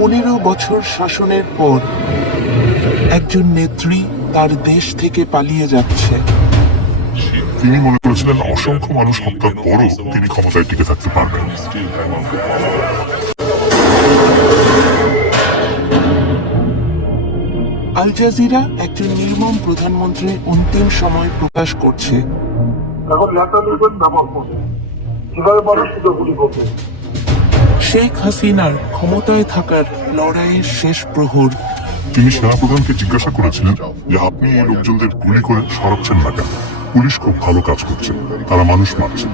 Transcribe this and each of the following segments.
15 বছর শাসনের পর একজন নেত্রী তার দেশ থেকে পালিয়ে যাচ্ছে। তিনি মনে করেছিলেন অসংখ্য মানুষ হত্যার পরও তিনি ক্ষমতায় টিকে থাকতে পারবেন। আল জাজিরা একজন নির্মম প্রধানমন্ত্রীর অন্তিম সময় প্রকাশ করছে। শেখ হাসিনার ক্ষমতায় থাকার লড়াইয়ের শেষ প্রহর। তিনি সেনাপ্রধানকে জিজ্ঞাসা করেছিলেন যে আপনি এই লোকজনদের গুলি করে সরাচ্ছেন না কেন? পুলিশ খুব ভালো কাজ করছে, তারা মানুষ মারছে।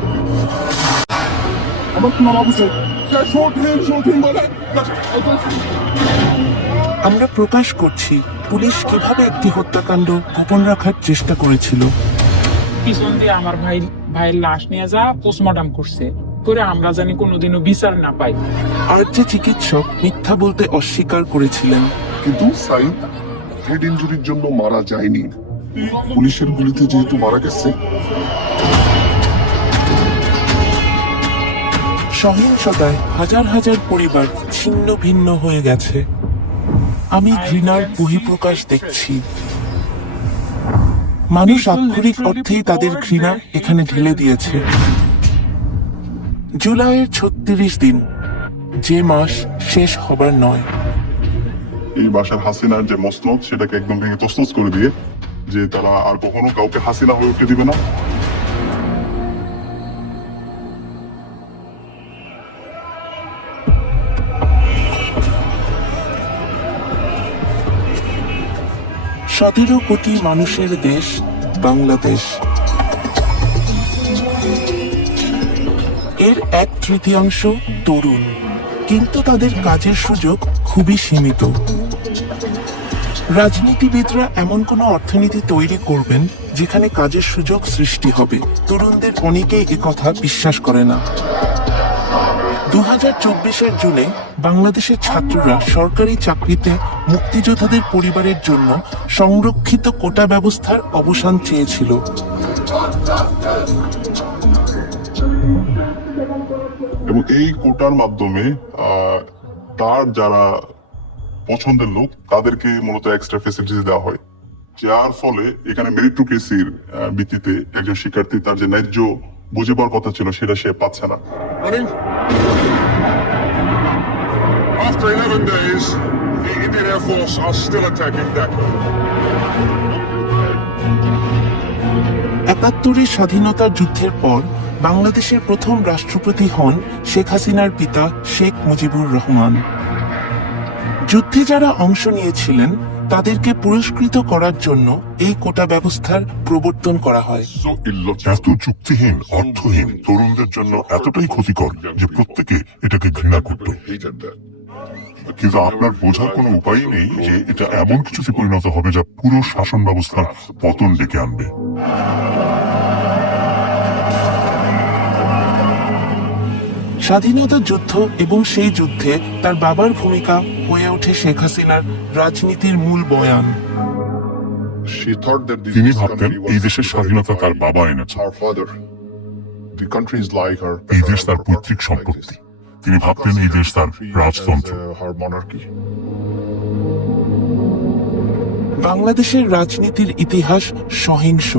আমরা প্রকাশ করছি পুলিশ কিভাবে একটি হত্যাকাণ্ড গোপন রাখার চেষ্টা করেছিল। পিছন দিয়ে আমার ভাইয়ের লাশ নিয়ে যা পোস্টমর্টম করছে করে আমরা জানি কোনোদিনও বিচার না পাই। আর যে চিকিৎসক মিথ্যা বলতে অস্বীকার করেছিলেন। কিন্তু সাইদ হেড ইনজুরির জন্য মারা যায়নি, পুলিশের গুলিতে যেহেতু মারা গেছে। সহিংসতায় হাজার হাজার পরিবার ছিন্ন ভিন্ন হয়ে গেছে। আমি ঘৃণার বহিঃপ্রকাশ দেখছি। মানুষ আক্ষরিক অর্থেই তাদের ঘৃণা এখানে ঢেলে দিয়েছে। জুলাইয়ের 36 দিন, যে মাস শেষ হবার নয়। এই বাশার হাসিনার যে মসনদ সেটাকে একদম ভেঙে তছনছ করে দিয়ে যে তারা আর কখনো কাউকে হাসিনা হয়ে উঠতে দিবে না। সতেরো কোটি মানুষের দেশ বাংলাদেশ। এর 1/3 তরুণ, কিন্তু তাদের কাজের সুযোগ খুবই সীমিত। রাজনীতিবিদরা এমন কোনো অর্থনীতি তৈরি করবেন যেখানে কাজের সুযোগ সৃষ্টি হবে। তরুণদের অনেকেই একথা বিশ্বাস করে না। 2024 জুনে বাংলাদেশের ছাত্ররা সরকারি চাকরিতে মুক্তিযোদ্ধাদের পরিবারের জন্য সংরক্ষিত কোটা ব্যবস্থার অবসান চেয়েছিল। এবং এই কোটার মাধ্যমে তার যারা পছন্দের লোক তাদেরকে মূলত এক্সট্রা ফেসিলিটিস দেওয়া হয়, যার ফলে এখানে মেরিটোক্রেসির ভিত্তিতে একজন শিক্ষার্থী তার যে ন্যায্য বুঝিবার কথা ছিল সেটা সে পাচ্ছে না। After 11 days, the Indian Air Force are still attacking Dhaka. 71 স্বাধীনতার যুদ্ধের পর বাংলাদেশের প্রথম রাষ্ট্রপতি হন শেখ হাসিনার পিতা শেখ মুজিবুর রহমান। যুদ্ধে যারা অংশ নিয়েছিলেন তাদেরকে পুরস্কৃত করার জন্য এই কোটা ব্যবস্থার প্রবর্তন করা হয়। এত যুক্তিহীন, অর্থহীন, তরুণদের জন্য এতটাই ক্ষতিকর যে প্রত্যেকে এটাকে ঘৃণা করত। কিন্তু আপনার বোঝার কোনো উপায় নেই যে এটা এমন কিছুতে পরিণত হবে যা পুরো শাসন ব্যবস্থার পতন ডেকে আনবে। স্বাধীনতা যুদ্ধ এবং সেই যুদ্ধে তার বাবার ভূমিকা হয়ে ওঠে শেখ হাসিনার রাজনীতির মূল বয়ান। তিনি ভাবতেন এই দেশের স্বাধীনতা তার বাবা এনেছে, এই দেশ তার পৈতৃক সম্পত্তি। তিনি ভাবতেন এই দেশ তার রাজতন্ত্র। বাংলাদেশের রাজনীতির ইতিহাস সহিংস।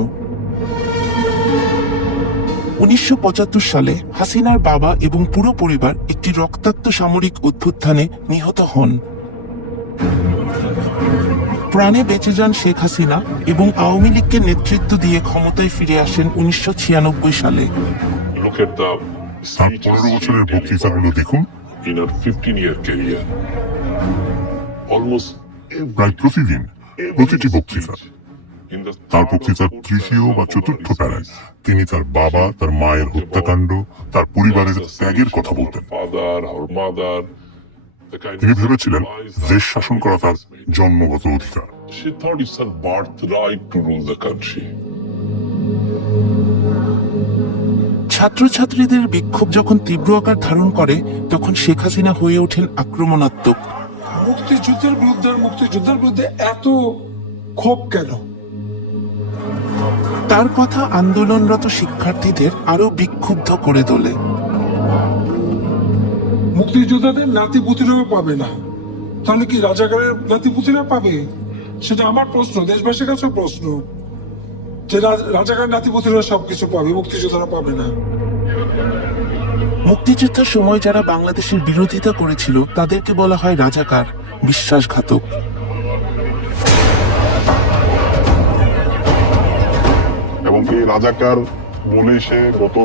1975 সালে হাসিনার বাবা এবং পুরো পরিবার একটি রক্তাক্ত সামরিক অভ্যুত্থানে নিহত হন। প্রাণে বেঁচে যান শেখ হাসিনা এবং আওয়ামী লীগকে নেতৃত্ব দিয়ে ক্ষমতায় ফিরে আসেন 1996 সালে। তার 15 বছরের বক্তৃতাগুলো দেখুন। প্রায় প্রতিদিন, প্রতিটি বক্তৃতা, তার বক্তৃতার তৃতীয় বা চতুর্থ প্যারায় তিনি তার বাবা, তার মায়ের হত্যাকাণ্ড, তার পরিবারের ত্যাগের কথা বলতেন। তিনি ভেবেছিলেন দেশ শাসন করা তার জন্মগত অধিকার। ছাত্রছাত্রীদের বিক্ষোভ যখন তীব্র আকার ধারণ করে তখন শেখ হাসিনা হয়ে ওঠেন আক্রমণাত্মক। মুক্তিযুদ্ধের বিরুদ্ধে এত ক্ষোভ কেন? তার কথা আন্দোলনরত শিক্ষার্থীদের আরো বিক্ষুব্ধ করে তোলে। মুক্তিযোদ্ধাদের নাতিপুতিরাও পাবে না, তাহলে কি রাজাকারের নাতিপুতিরা পাবে? সেটা আমার প্রশ্ন, দেশবাসীর কাছে প্রশ্ন, যে রাজাকার নাতিপুতিরা সবকিছু পাবে, মুক্তিযোদ্ধারা পাবে না। মুক্তিযুদ্ধের সময় যারা বাংলাদেশের বিরোধিতা করেছিল তাদেরকে বলা হয় রাজাকার, বিশ্বাসঘাতক। এবং এই রাজাকার বলে সে গত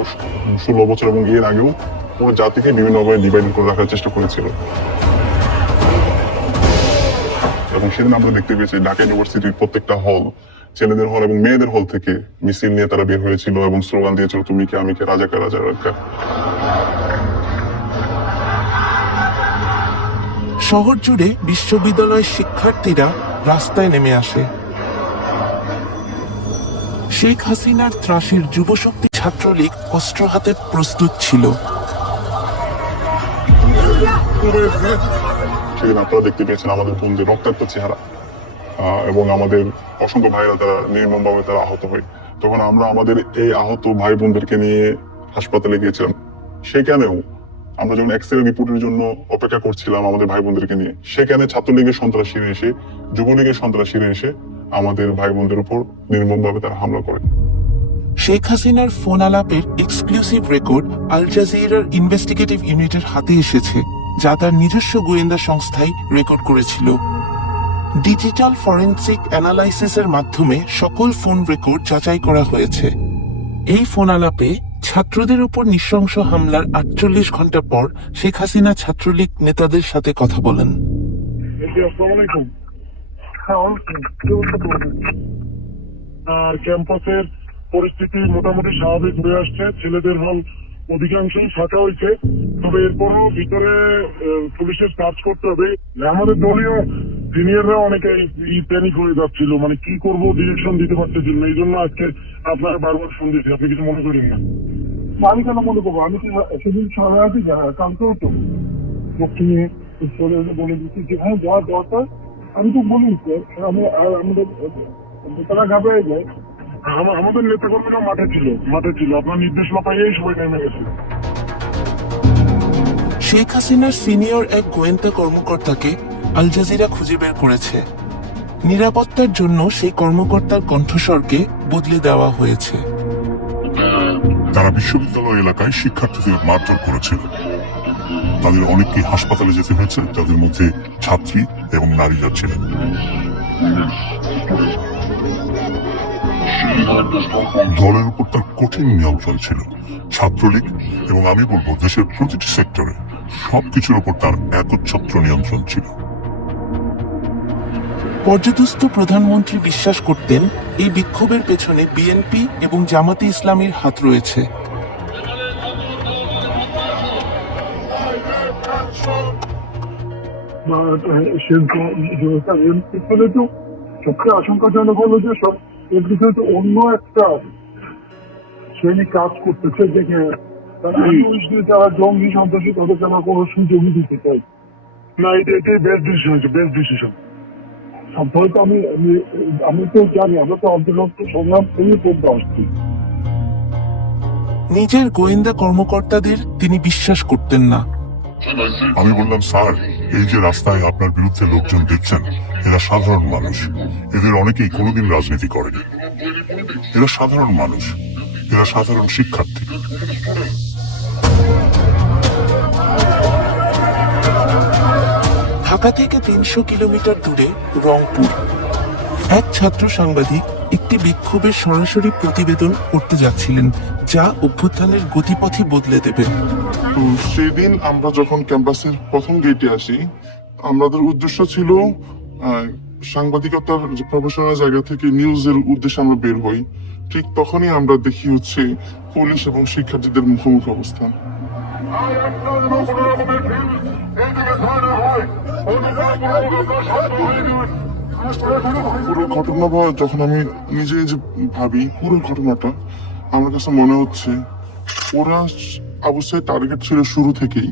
16 বছর এবং এর আগেও পুরো জাতিকে বিভিন্নভাবে ডিভাইড করে রাখার চেষ্টা করেছিল। এবং সেদিন আমরা দেখতে পেয়েছি ঢাকা ইউনিভার্সিটির প্রত্যেকটা হল, ছেলেদের হল এবং মেয়েদের হল থেকে মিছিল নিয়ে তারা বের হয়েছিল এবং স্লোগান দিয়েছিল, তুমি কে আমি কে, রাজাকার রাজাকার। শহর জুড়ে বিশ্ববিদ্যালয়ের শিক্ষার্থীরা রাস্তায় নেমে আসে। শেখ হাসিনার ত্রাসের যুবশক্তি ছাত্রলীগ অস্ত্র হাতে প্রস্তুত ছিল। সেদিন আপনারা দেখতে পেয়েছেন আমাদের বোনদের রক্তাক্ত চেহারা এবং আমাদের অসংখ্য ভাইরা তারা নির্মমভাবে তারা আহত হয়। তখন আমরা আমাদের এই আহত ভাই বোনদেরকে নিয়ে হাসপাতালে গিয়েছিলাম। সেখানেও আমরা যখন এক্সরে রিপোর্টের জন্য অপেক্ষা করছিলাম আমাদের ভাই বোনদেরকে নিয়ে, সেখানে ছাত্রলীগের সন্ত্রাসীরা এসে, যুবলীগের সন্ত্রাসীরা এসে আমাদের ভাই বোনদের উপর নির্মমভাবে তারা হামলা করে। শেখ হাসিনার ফোন আলাপের এক্সক্লুসিভ রেকর্ড আল জাজিরার ইনভেস্টিগেটিভ ইউনিটের হাতে এসেছে, যা তার নিজস্ব গোয়েন্দা সংস্থায় রেকর্ড করেছিল। ডিজিটাল ফরেনসিক অ্যানালাইসিসের মাধ্যমে সকল ফোন রেকর্ড যাচাই করা হয়েছে। এই ফোন আলাপে ছাত্রদের উপর নৃশংস হামলার 48 ঘন্টা পর শেখ হাসিনা ছাত্রলীগ নেতাদের সাথে কথা বলেন। আর ক্যাম্পাসের পরিস্থিতি মোটামুটি স্বাভাবিক হয়ে আসছে, ছেলেদের হল অধিকাংশই ফাঁকা হয়েছে, তবে এরপরও ভিতরে পুলিশের কাজ করতে হবে। আমাদের দলীয় সিনিয়ররা অনেকে প্যানিক হয়ে যাচ্ছিল, মানে কি করবো ডিরেকশন দিতে পারতেছিল না। এই জন্য আজকে আপনারা বারবার ফোন দিচ্ছি, আপনি কিছু মনে করেন না। আমি কেন মনে করবো, আমি কি সেদিন সবাই আছি, কালকেও তো দক্ষিণে বলে দিচ্ছি যে হ্যাঁ যাওয়ার দরকার। আমি তো বলি আমাদের তারা ঘাবড়ে যায়। আমাদের নেতা কর্মীরা মাঠে ছিল, আপনার নির্দেশনা পাইয়েই সবাই নেমে গেছে। শেখ হাসিনার সিনিয়র এক গোয়েন্দা কর্মকর্তাকে আল জাজিরা খুঁজে বের করেছে। নিরাপত্তার জন্য সেই কর্মকর্তার কণ্ঠস্বরকে বদলে দেওয়া হয়েছে। তারা বিশ্ববিদ্যালয় এলাকায় শিক্ষার্থীদের মারধর করেছিল। তাদের অনেককে হাসপাতালে যেতে হয়েছে, যাদের মধ্যে ছাত্রী এবং নারীরা ছিলেন। দলের উপর তার কঠিন নিয়ন্ত্রণ ছিল। ছাত্রলীগ এবং আমি বলবো দেশের প্রতিটি সেক্টরে সবকিছুর উপর তার একচ্ছত্র নিয়ন্ত্রণ ছিল। পর্যদস্ত প্রধানমন্ত্রী বিশ্বাস করতেন এই বিক্ষোভের পেছনে বিএনপি এবং জামাতে ইসলামীর হাত রয়েছে। সবচেয়ে আশঙ্কাজনক হলো যে সব এর ভিতরে তো অন্য একটা শ্রেণী কাজ করতেছে, দেখে যারা জঙ্গি সন্ত্রাসী তাদেরকে আমার কোনো সুযোগই দিতে চাই না। এটাই বেস্ট ডিসিশন হয়েছে, বেস্ট ডিসিশন। হয়তো আমি তো জানি, আমরা তো অন্তর্ভুক্ত সংগ্রাম করেই পড়তে আসছি। নিজের গোয়েন্দা কর্মকর্তাদের তিনি বিশ্বাস করতেন না। আমি বললাম, স্যার, এই যে রাস্তায় আপনার বিরুদ্ধে লোকজন দেখছেন, এরা সাধারণ মানুষ। এদের অনেকেই কোনোদিন রাজনীতি করেনি। এরা সাধারণ মানুষ, এরা সাধারণ শিক্ষার্থী। ঢাকা থেকে 300 কিলোমিটার দূরে রংপুর এক ছাত্র সাংবাদিক একটি বিক্ষোভের সরাসরি প্রতিবেদন করতে যাচ্ছিলেন, যা অভ্যুত্থানের গতিপথই বদলে দেবে। তো সেদিন আমরা যখন ক্যাম্পাসের প্রথম গেটে আসি, আমাদের উদ্দেশ্য ছিল সাংবাদিকতার প্রফেশনাল জায়গা থেকে নিউজের উদ্দেশ্যে আমরা বের হই। ঠিক তখনই আমরা দেখি হচ্ছে পুলিশ এবং শিক্ষার্থীদের মুখোমুখি অবস্থান। পুরো ঘটনা যখন আমি নিজে ভাবি, পুরো ঘটনাটা আমার কাছে মনে হচ্ছে ওরা অবশ্যই টার্গেট ছিল শুরু থেকেই।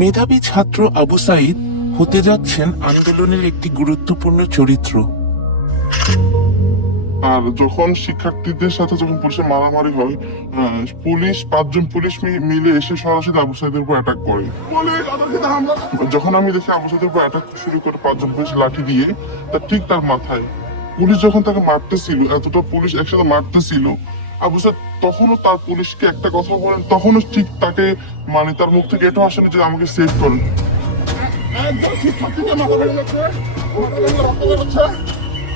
মেধাবী ছাত্র আবু সাইদ হতে যাচ্ছেন আন্দোলনের একটি গুরুত্বপূর্ণ চরিত্র। আর যখন শিক্ষার্থীদের সাথে যখন পুলিশের মারামারি হয়, পুলিশ 5 জন পুলিশ মিলে এসে সরাসরি আবু সাইদের উপর অ্যাটাক করে। যখন আমি দেখি আবু সাইদের উপর অ্যাটাক শুরু করে 5 জন পুলিশ লাঠি দিয়ে, ঠিক তার মাথায় পুলিশ যখন তাকে মারতেছিল, এতটা পুলিশ একসাথে মারতেছিল, আবু সাইদ তখনও তার পুলিশকে একটা কথা বলেন, তখনও ঠিক তাকে মানে তার মুখ থেকে এটাও আসেনি যে আমাকে সেভ করেন।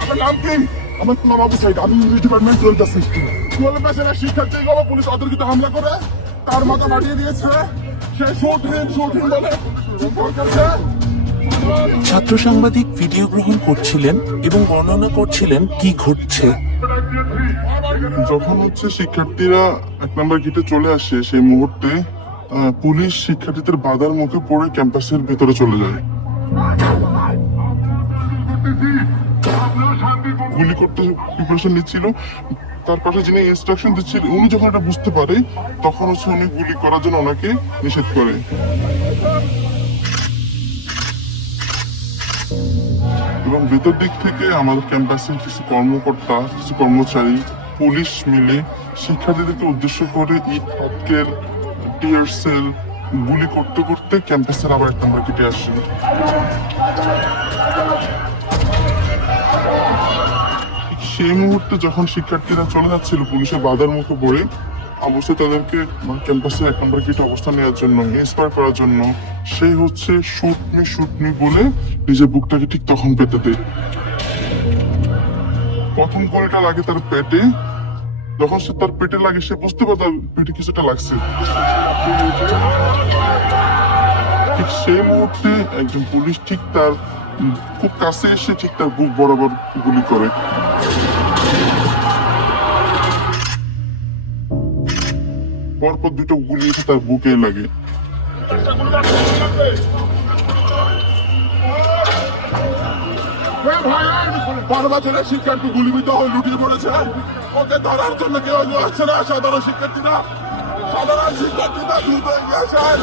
আমার নাম কি? আমার নাম আবু সাইদ, আমি ইংলিশ ডিপার্টমেন্ট চলতেছি। শিক্ষার্থী পুলিশ অতর্কিত হামলা করে তার মাথা ফাটিয়ে দিয়েছে। সে বলে ছাত্র সাংবাদিক ভিডিও গ্রহণ করছিলেন এবং বর্ণনা করছিলেন কি ঘটছে। যখন শিক্ষার্থীরা 1 নম্বর গেটে চলে আসে, সেই মুহূর্তে পুলিশ শিক্ষার্থীদের বাধার মুখে পড়ে ক্যাম্পাসের ভেতরে চলে যায়। গুলি করতে প্রিপারেশন নিচ্ছিল, তার পাশে যিনি ইনস্ট্রাকশন দিচ্ছিল উনি যখন এটা বুঝতে পারে, তখন উনি গুলি করার জন্য ওনাকে নিষেধ করে। এবং ভেতর দিক থেকে আমাদের ক্যাম্পাসের কিছু কর্মকর্তা, কিছু কর্মচারী, পুলিশ মিলে শিক্ষার্থীদেরকে উদ্দেশ্য করে ইট পাটকেল, টিয়ার সেল গুলি করতে করতে ক্যাম্পাসের আবার 1 নম্বর গেটে আসে। সেই মুহূর্তে যখন শিক্ষার্থীরা চলে যাচ্ছিল পুলিশের বাধার মুখে পড়ে, অবশ্যই তাদেরকে ক্যাম্পাসের 1 নম্বর গেটে অবস্থান নেওয়ার জন্য, ইন্সপায়ার করার জন্য সে শুট মি বলে নিজের বুকটাকে ঠিক তখন পেতে দেয়। প্রথম গুলিটা লাগে তার পেটে। যখন সে তার পেটে লাগে, সে বুঝতে পারে তার পেটে কিছুটা লাগছে। ঠিক সেই মুহূর্তে একজন পুলিশ ঠিক তার খুব কাছে এসে ঠিক তার বুক বরাবর গুলি করে। পরপর 2টো গুলি এসে তার বুকে লাগে। বারবাজারের শিক্ষার্থী গুলিবিদ্ধ হয়ে লুটিয়ে পড়েছে। ওকে ধরার জন্য কেউ আসছে না। সাধারণ শিক্ষার্থীরা দ্রুত এগিয়ে আসেন।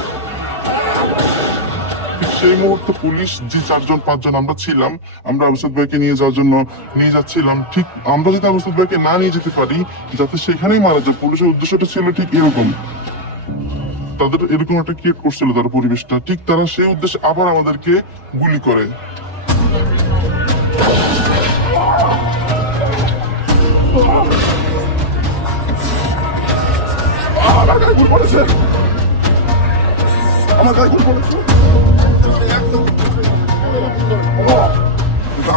সেই মুহূর্তে পুলিশ যে 4 জন 5 জন আমরা ছিলাম, আমরা আবু সাইদ ভাইকে নিয়ে যাওয়ার জন্য নিয়ে যাচ্ছিলাম। ঠিক আমরা যদি আবু সাইদ ভাইকে না নিয়ে যেতে পারি, যাতে সেখানেই মারা যায়, পুলিশের উদ্দেশ্যটা ছিল ঠিক এরকম। তাদের এরকম একটা ক্রিয়েট করছিল তার পরিবেশটা, ঠিক তারা সেই উদ্দেশ্যে আবার আমাদেরকে গুলি করে। আমার গায়ে গুলি পড়েছে, আমার গায়ে গুলি পড়েছে।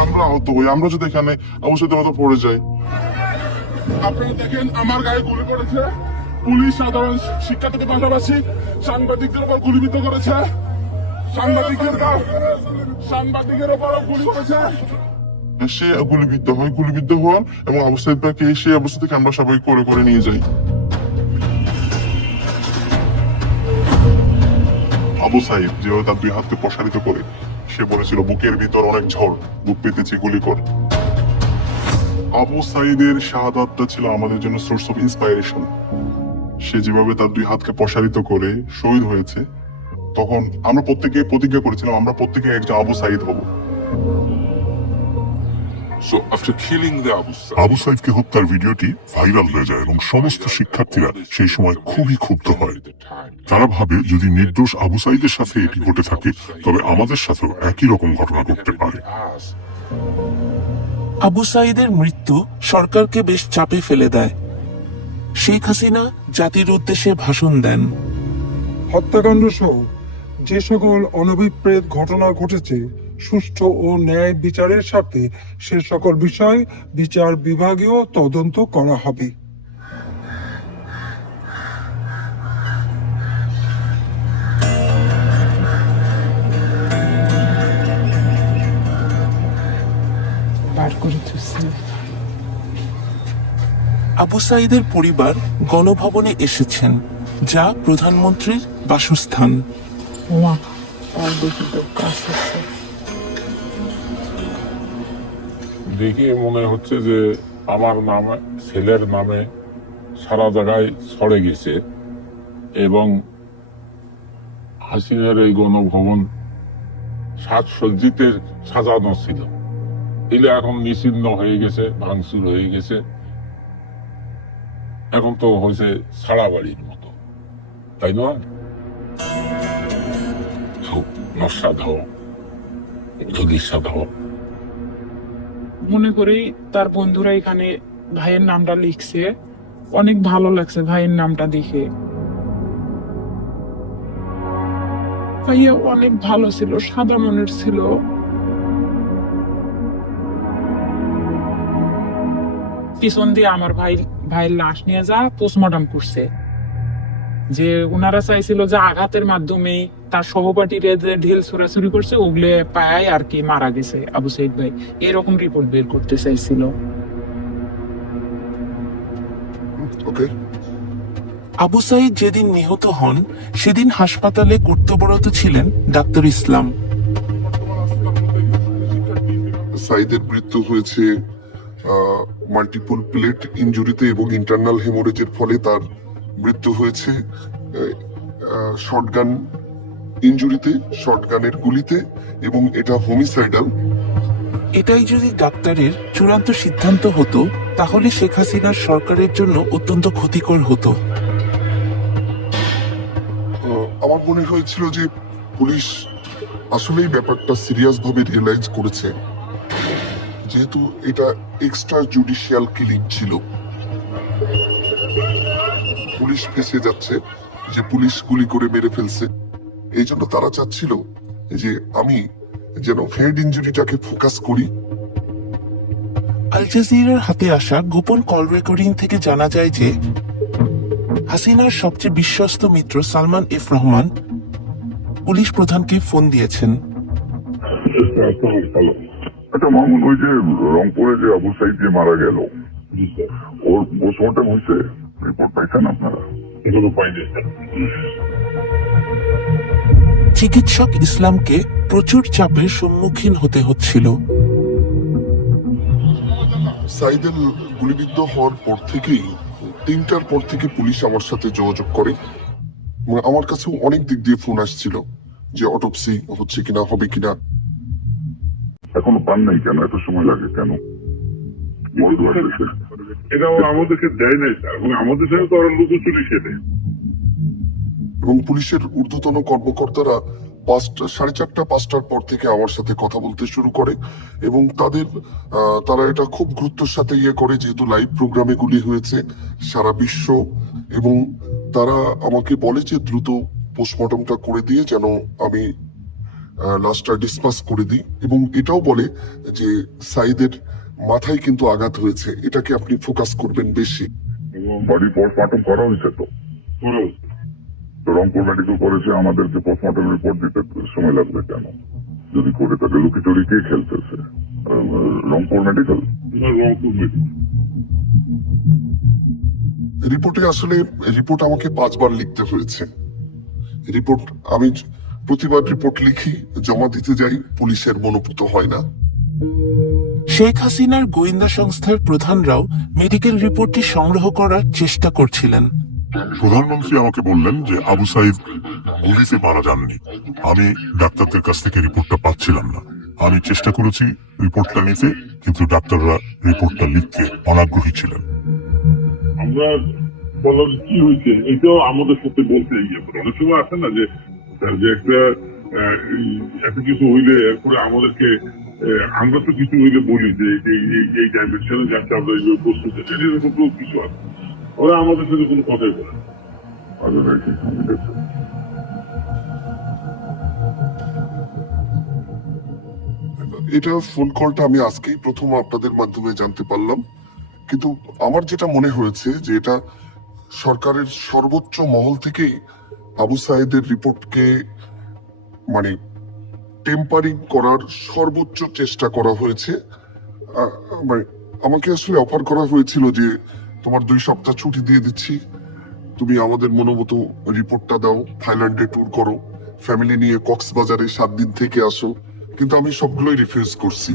আমরা আহত হই, আমরা যদি এখানে অবশ্যই মতো পড়ে যাই। আপনারা দেখেন আমার গায়ে গুলি পড়েছে। পুলিশ সাধারণ শিক্ষার্থীদের পাশাপাশি সাংবাদিকদের উপর গুলিবিদ্ধ করেছে। সাংবাদিকের উপরও গুলি করেছে। সে গুলিবিদ্ধ হওয়ার এবং আবু সাইদ ভাইকে সেই অবস্থা থেকে আমরা সবাই করে করে নিয়ে যাই। আবু সাইদ যেভাবে তার 2 হাতকে প্রসারিত করে, সে বলেছিল বুকের ভিতর অনেক ঝড়, বুক পেতেছি গুলি কর। আবু সাইদের শাহাদাতটা ছিল আমাদের জন্য সোর্স অফ ইন্সপাইরেশন। সে যেভাবে তার 2 হাতকে প্রসারিত করে শহীদ হয়েছে, তখন আমরা প্রত্যেকে প্রতিজ্ঞা করেছিলাম আমরা প্রত্যেকে একজন আবু সাইদ হব। So after killing the Abu সাইদকে হত্যার ভিডিওটি ভাইরাল হয়ে যায় এবং সমস্ত শিক্ষার্থীরা সেই সময় খুবই ক্ষুব্ধ হয়। তারা ভাবে যদি নির্দোষ আবু সাইদের সাথে এটি ঘটে থাকে, তবে আমাদের সাথেও একই রকম ঘটনা ঘটতে পারে। আবু সাইদের মৃত্যু সরকারকে বেশ চাপে ফেলে দেয়। শেখ হাসিনা জাতির উদ্দেশ্যে ভাষণ দেন। হত্যাকাণ্ড সহ যে সকল অনভিপ্রেত ঘটনা ঘটেছে, সুষ্ঠু ও ন্যায় বিচারের সাথে সে সকল বিষয় বিচার বিভাগীয় তদন্ত করা হবে। আবু সাইদের পরিবার গণভবনে এসেছেন, যা প্রধানমন্ত্রীর বাসস্থান। দেখে মনে হচ্ছে যে আমার নামে, ছেলের নামে সারা জায়গায় ছড়ে গেছে এবং হাসিনার এই গণভবন সাজসজ্জিতে সাজানো ছিল। এলে এখন নিশ্চিহ্ন হয়ে গেছে, ভাঙচুর হয়ে গেছে, এখন তো হয়েছে ছাড়া বাড়ির মতো, তাই না? নস্বাদ মনে করি তার বন্ধুরা এখানে ভাইয়ের নামটা লিখছে, অনেক ভালো লাগছে ভাইয়ের নামটা দেখে। ভাইয়া অনেক ভালো ছিল, সাদা মনের ছিল। পিছন দিয়ে আমার ভাইয়ের লাশ নিয়ে যা পোস্টমর্টম করছে। যে ওনারা চাইছিল যে আঘাতের মাধ্যমে তার সহপাঠীরা যে ঢিল ছোড়াছুরি করছে ওগুলো পায় আর কি মারা গেছে আবু সাইদ ভাই, এরকম রিপোর্ট বের করতে চাইছিল। ওকে, আবু সাইদ যেদিন নিহত হন সেদিন হাসপাতালে কর্তব্যরত ছিলেন ডাক্তার ইসলাম। সাইদের মৃত্যু হয়েছে মাল্টিপল প্লেট ইনজুরিতে এবং ইন্টারনাল হেমোরেজের ফলে তার মৃত্যু হয়েছে শটগান ইনজুরিতে, শটগানের গুলিতে, এবং এটা হোমিসাইডাল। এটাই যদি ডাক্তারের চূড়ান্ত সিদ্ধান্ত হতো তাহলে শেখ হাসিনার সরকারের জন্য অত্যন্ত ক্ষতিকর হতো। আমার মনে হয়েছিল যে পুলিশ আসলেই ব্যাপারটা সিরিয়াস ভাবে রিয়েলাইজ করেছে, যেহেতু এটা এক্সট্রা জুডিশিয়াল কিলিং ছিল। পুলিশ ফেঁসে যাচ্ছে যে পুলিশ গুলি করে মেরে ফেলছে, এই জন্য তারা চাচ্ছিল যে আমি যেন হেড ইনজুরিটাকে ফোকাস করি। আল জাজিরার হাতে আসা গোপন কল রেকর্ডিং থেকে জানা যায় যে হাসিনার সবচেয়ে বিশ্বস্ত মিত্র সালমান এফ রহমান পুলিশ প্রধানকে ফোন দিয়েছেন। আচ্ছা মামুন, ওই যে রংপুরে যে আবু সাইদ যে মারা গেল, ওর পোস্টমর্টম হয়েছে, রিপোর্ট পাইছেন আপনারা? এগুলো পাইনি। চিকিৎসক ইসলামকে প্রচুর চাপের সম্মুখীন হতে হচ্ছিল। সাইদের গুলিবিদ্ধ হওয়ার পর থেকেই 3টার পর থেকে পুলিশ আমার সাথে যোগাযোগ করে। আমার কাছেও অনেক দিক দিয়ে ফোন আসছিল যে অটোপসি হচ্ছে কিনা, হবে কিনা। এখনো পান নাই কেন? এত সময় লাগে কেন? এটা আমাদেরকে দেয় নাই স্যার, এবং আমাদের সাথে তো ওরা লুকোচুরি খেলে। এবং পুলিশের ঊর্ধ্বতন কর্মকর্তারা 4:30 5টার পর থেকে আমার সাথে কথা বলতে শুরু করে, এবং তারা এটা খুব গুরুত্বের সাথে করে, যেহেতু লাইভ প্রোগ্রামে গুলি হয়েছে সারা বিশ্ব, এবং তারা আমাকে বলে যে দ্রুত পোস্টমর্টমটা করে দিয়ে যেন আমি লাশটা ডিসপাস করে দিই, এবং এটাও বলে যে সাইদের মাথায় কিন্তু আঘাত হয়েছে, এটাকে আপনি ফোকাস করবেন বেশি। বডি পোস্টমর্টম করা হয়েছে তো রংপুর মেডিকেল কলেজে আমাদেরকে পোস্টমর্টম রিপোর্ট দিতে সময় লাগবে কেন? যদি করে থাকে লুকিচুরি কে খেলতেছে? রংপুর মেডিকেল। রিপোর্টে আসলে রিপোর্ট আমাকে 5 বার লিখতে হয়েছে। রিপোর্ট আমি প্রতিবার রিপোর্ট লিখি, জমা দিতে যাই, পুলিশের মনোপুত হয় না। শেখ হাসিনার গোয়েন্দা সংস্থার প্রধানরাও মেডিকেল রিপোর্টটি সংগ্রহ করার চেষ্টা করছিলেন। প্রধানমন্ত্রী আমাকে বললেন যে আবু সাইদ গুলিতে মারা যাননি। আমি ডাক্তারদের কাছ থেকে রিপোর্টটা পাচ্ছিলাম না। আমি চেষ্টা করেছি রিপোর্টটা নিতে, কিন্তু ডাক্তাররা রিপোর্টটা লিখতে অনাগ্রহী ছিলেন। আমরা বললাম কি হয়েছে, এটাও আমাদের সাথে বলতে গিয়ে অনেক সময় আসে না যে একটা এত কিছু হইলে এরপরে আমাদেরকে, আমরা তো কিছু হইলে বলি যে এই ডাইমেনশনে যাচ্ছে আমরা এই প্রস্তুত, এরকম কিছু আছে, ওরা আমাদের সাথে কোনো কথাই বলে না। এটা ফোন কলটা আমি আজকেই প্রথম আপনাদের মাধ্যমে জানতে পারলাম, কিন্তু আমার যেটা মনে হয়েছে যে এটা সরকারের সর্বোচ্চ মহল থেকেই আবু সাইদের রিপোর্টকে মানে টেম্পারিং করার সর্বোচ্চ চেষ্টা করা হয়েছে। মানে আমাকে আসলে অফার করা হয়েছিল যে তোমার 2 সপ্তাহ ছুটি দিয়ে দিচ্ছি, তুমি আমাদের মনোমতো রিপোর্টটা দাও, থাইল্যান্ডে ট্যুর করো, ফ্যামিলি নিয়ে কক্সবাজারে 7 দিন থেকে আসো, কিন্তু আমি সবগুলোই রিফিউজ করছি।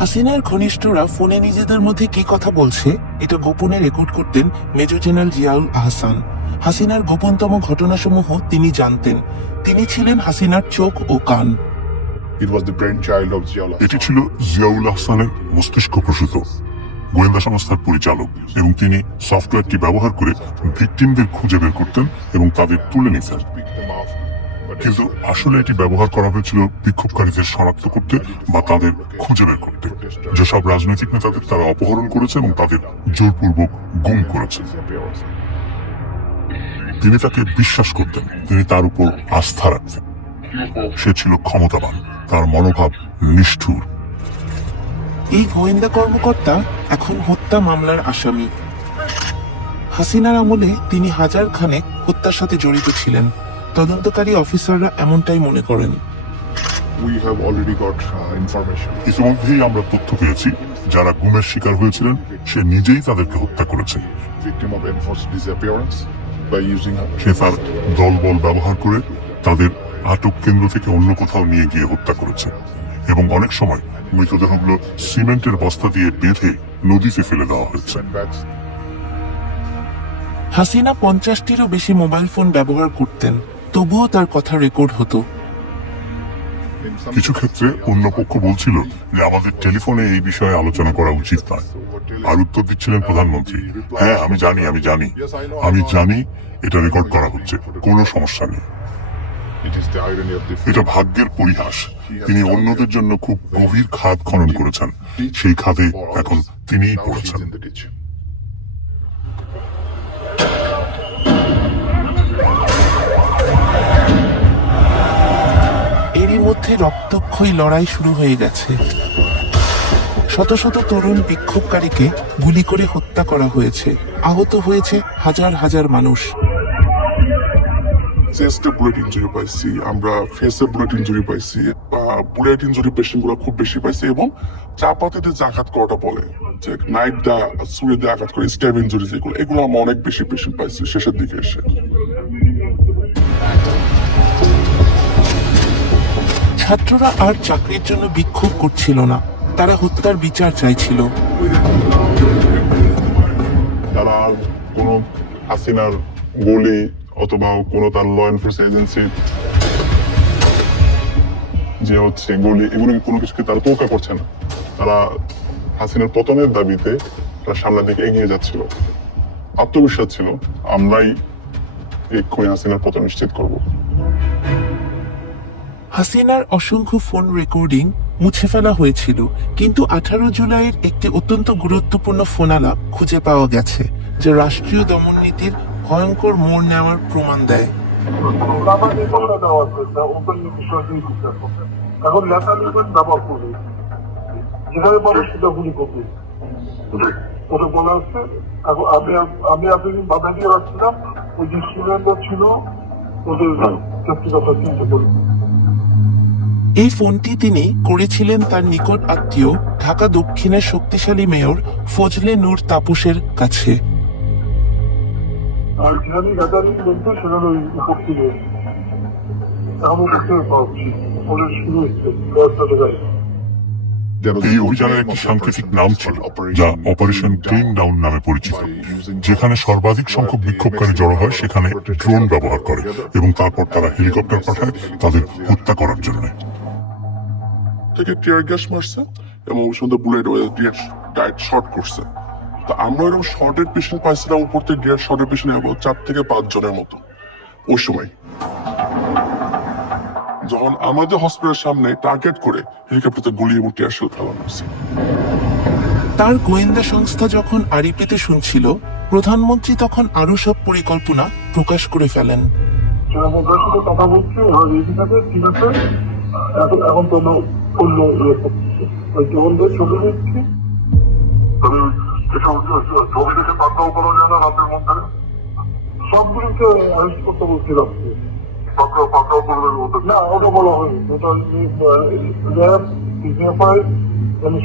হাসিনার ঘনিষ্ঠরা ফোনে নিজেদের মধ্যে কি কথা বলছে এটা গোপনে রেকর্ড করতেন মেজর জেনারেল জিয়াউল আহসান। হাসিনার গোপনতম ঘটনাসমূহ তিনি জানতেন। তিনি ছিলেন হাসিনার চোখ ও কান। It was the brainchild of Ziaul এটি Hasan. ছিল জিয়াউল আহসানের মস্তিষ্ক প্রসূত গোয়েন্দা সংস্থার পরিচালক, এবং তিনি সফটওয়্যারটি ব্যবহার করে ভিকটিমদের খুঁজে বের করতেন এবং তাদের তুলে নিতেন। Pick them off, but কিন্তু আসলে এটি ব্যবহার করা হয়েছিল বিক্ষোভকারীদের শনাক্ত করতে বা তাদের খুঁজে বের করতে, যেসব রাজনৈতিক নেতাদের তারা অপহরণ করেছে এবং তাদের জোরপূর্বক গুম করেছে। disappearance. তিনি তাকে বিশ্বাস করতেন, তিনি তার উপর আস্থা রাখতেন। সে ছিল ক্ষমতাবান, তার মনোভাব নিষ্ঠুর। এই গোয়েন্দা কর্মকর্তা এখন হত্যা মামলার আসামি। হাসিনার আমলে তিনি হাজার খানেক হত্যার সাথে জড়িত ছিলেন। তদন্তকারী অফিসাররা এমনটাই মনে করেন। We have already got information. ইতিমধ্যেই আমরা তথ্য পেয়েছি, যারা গুমের শিকার হয়েছিলেন সে নিজেই তাদেরকে হত্যা করেছে। Victim of enforced disappearance by using a সে তার দলবল ব্যবহার করে তাদের আটক কেন্দ্র থেকে অন্য কোথাও নিয়ে গিয়ে হত্যা করেছে, এবং অনেক সময় মৃতদেহগুলো সিমেন্টের বস্তা দিয়ে বেঁধে নদীতে ফেলে দেওয়া হয়েছে। sandbags. হাসিনা 50টিরও বেশি মোবাইল ফোন ব্যবহার করতেন, তবুও তার কথা রেকর্ড হতো। In some কিছু ক্ষেত্রে অন্য পক্ষ বলছিল যে আমাদের টেলিফোনে এই বিষয়ে আলোচনা করা উচিত নয়, আর উত্তর দিচ্ছিলেন প্রধানমন্ত্রী, হ্যাঁ আমি জানি, আমি জানি এটা রেকর্ড করা হচ্ছে, কোনো সমস্যা নেই। it is the irony of the এটা ভাগ্যের পরিহাস, তিনি অন্যদের জন্য খুব গভীর খাদ খনন করেছেন, সেই খাদে এখন তিনিই now he's পড়েছেন। in the ditch. এরই মধ্যে রক্তক্ষয়ী লড়াই শুরু হয়ে গেছে। শত শত তরুণ বিক্ষোভকারীকে গুলি করে হত্যা করা হয়েছে, আহত হয়েছে হাজার হাজার মানুষ। চেস্টে বুলেট ইঞ্জুরি পাইছি, আমরা ফেসে বুলেট ইঞ্জুরি পাইছি, বুলেট ইঞ্জুরি পেশেন্ট গুলো খুব বেশি পাইছি, এবং চাপাতিতে যে আঘাত করাটা বলে যে নাইফ দা ছুরি দিয়ে আঘাত করে স্ট্যাব ইঞ্জুরি, যেগুলো এগুলো আমরা অনেক বেশি পেশেন্ট পাইছি শেষের দিকে এসে। ছাত্ররা আর চাকরির জন্য বিক্ষোভ করছিল না, তারা হত্যার বিচার চাইছিল। তারা কোনো হাসিনার গুলি অথবা কোনো তার ল এনফোর্সমেন্ট এজেন্সি যে হচ্ছে গুলি, এগুলো কোনো কিছুকে তারা তোকা করছে না। তারা হাসিনার পতনের দাবিতে তারা সামনের দিকে এগিয়ে যাচ্ছিল, আত্মবিশ্বাস ছিল আমরাই এক্ষুনি হাসিনার পতন নিশ্চিত করব। হাসিনার অসংখ্য ফোন রেকর্ডিং মুছে ফেলা হয়েছিল, কিন্তু 18 জুলাইয়ের একটি অত্যন্ত গুরুত্বপূর্ণ ফোনালাপ খুঁজে পাওয়া গেছে, যা রাষ্ট্রীয় দমন নীতির ভয়ঙ্কর মোড় নেওয়ার প্রমাণ দেয়। এখন লেখা লিখবেন ব্যবহার করবে, যেখানে পাবে সেটা গুলি করবে। ওটা বলা হচ্ছে। এখন আমি আপনি বাধা দিয়ে রাখছিলাম, ওই যে স্টুডেন্টরা ছিল ওদের ব্যক্তিগত চিন্তা করি। এই ফোনটি তিনি করেছিলেন তার নিকট আত্মীয় ঢাকা দক্ষিণের শক্তিশালী মেয়র ফজলে নূর তাপসের কাছে। আর যেখানে গ্যাদারিং বলতো সেখানে ওই উপস্থিত আমার কাছে পাওয়া উচিত। ওদের শুরু হচ্ছে এই অভিযানের একটি সাংকেতিক নাম ছিল যা অপারেশন ক্লিন ডাউন নামে পরিচিত, যেখানে সর্বাধিক সংখ্যক বিক্ষোভকারী জড়ো হয় সেখানে ড্রোন ব্যবহার করে এবং তারপর তারা হেলিকপ্টার পাঠায় তাদের হত্যা করার জন্য। থেকে টিয়ার গ্যাস মারছে এবং ওই সঙ্গে বুলেট ডাইরেক্ট শর্ট করছে। তো আমরা এরকম শর্টের পেশেন্ট পাইছিলাম, উপর থেকে ডিরেক্ট শর্টের পেশেন্ট 4 থেকে 5 জনের মতো। ওই সময় যখন আমাদের হসপিটালের সামনে টার্গেট করে হেলিকপ্টারে গুলি এবং টিয়ার শেল ফেলানো হয়েছে। তার গোয়েন্দা সংস্থা যখন আড়ি পেতে শুনছিল, প্রধানমন্ত্রী তখন আরো সব পরিকল্পনা প্রকাশ করে ফেলেন। সেনামন্ত্রীর সাথে কথা বলছি, ওরা রেডি থাকে, ঠিক আছে, এখন তোমরা অন্য ওই জওয়ানদের ছবি নিচ্ছি, ছবি দেখে পাতাও করা যায় না রাতের মধ্যে, সবগুলোকে অ্যারেস্ট করতে বলছিলাম। পাতাও করবেন না, ওটা বলা হয়নি, ওটা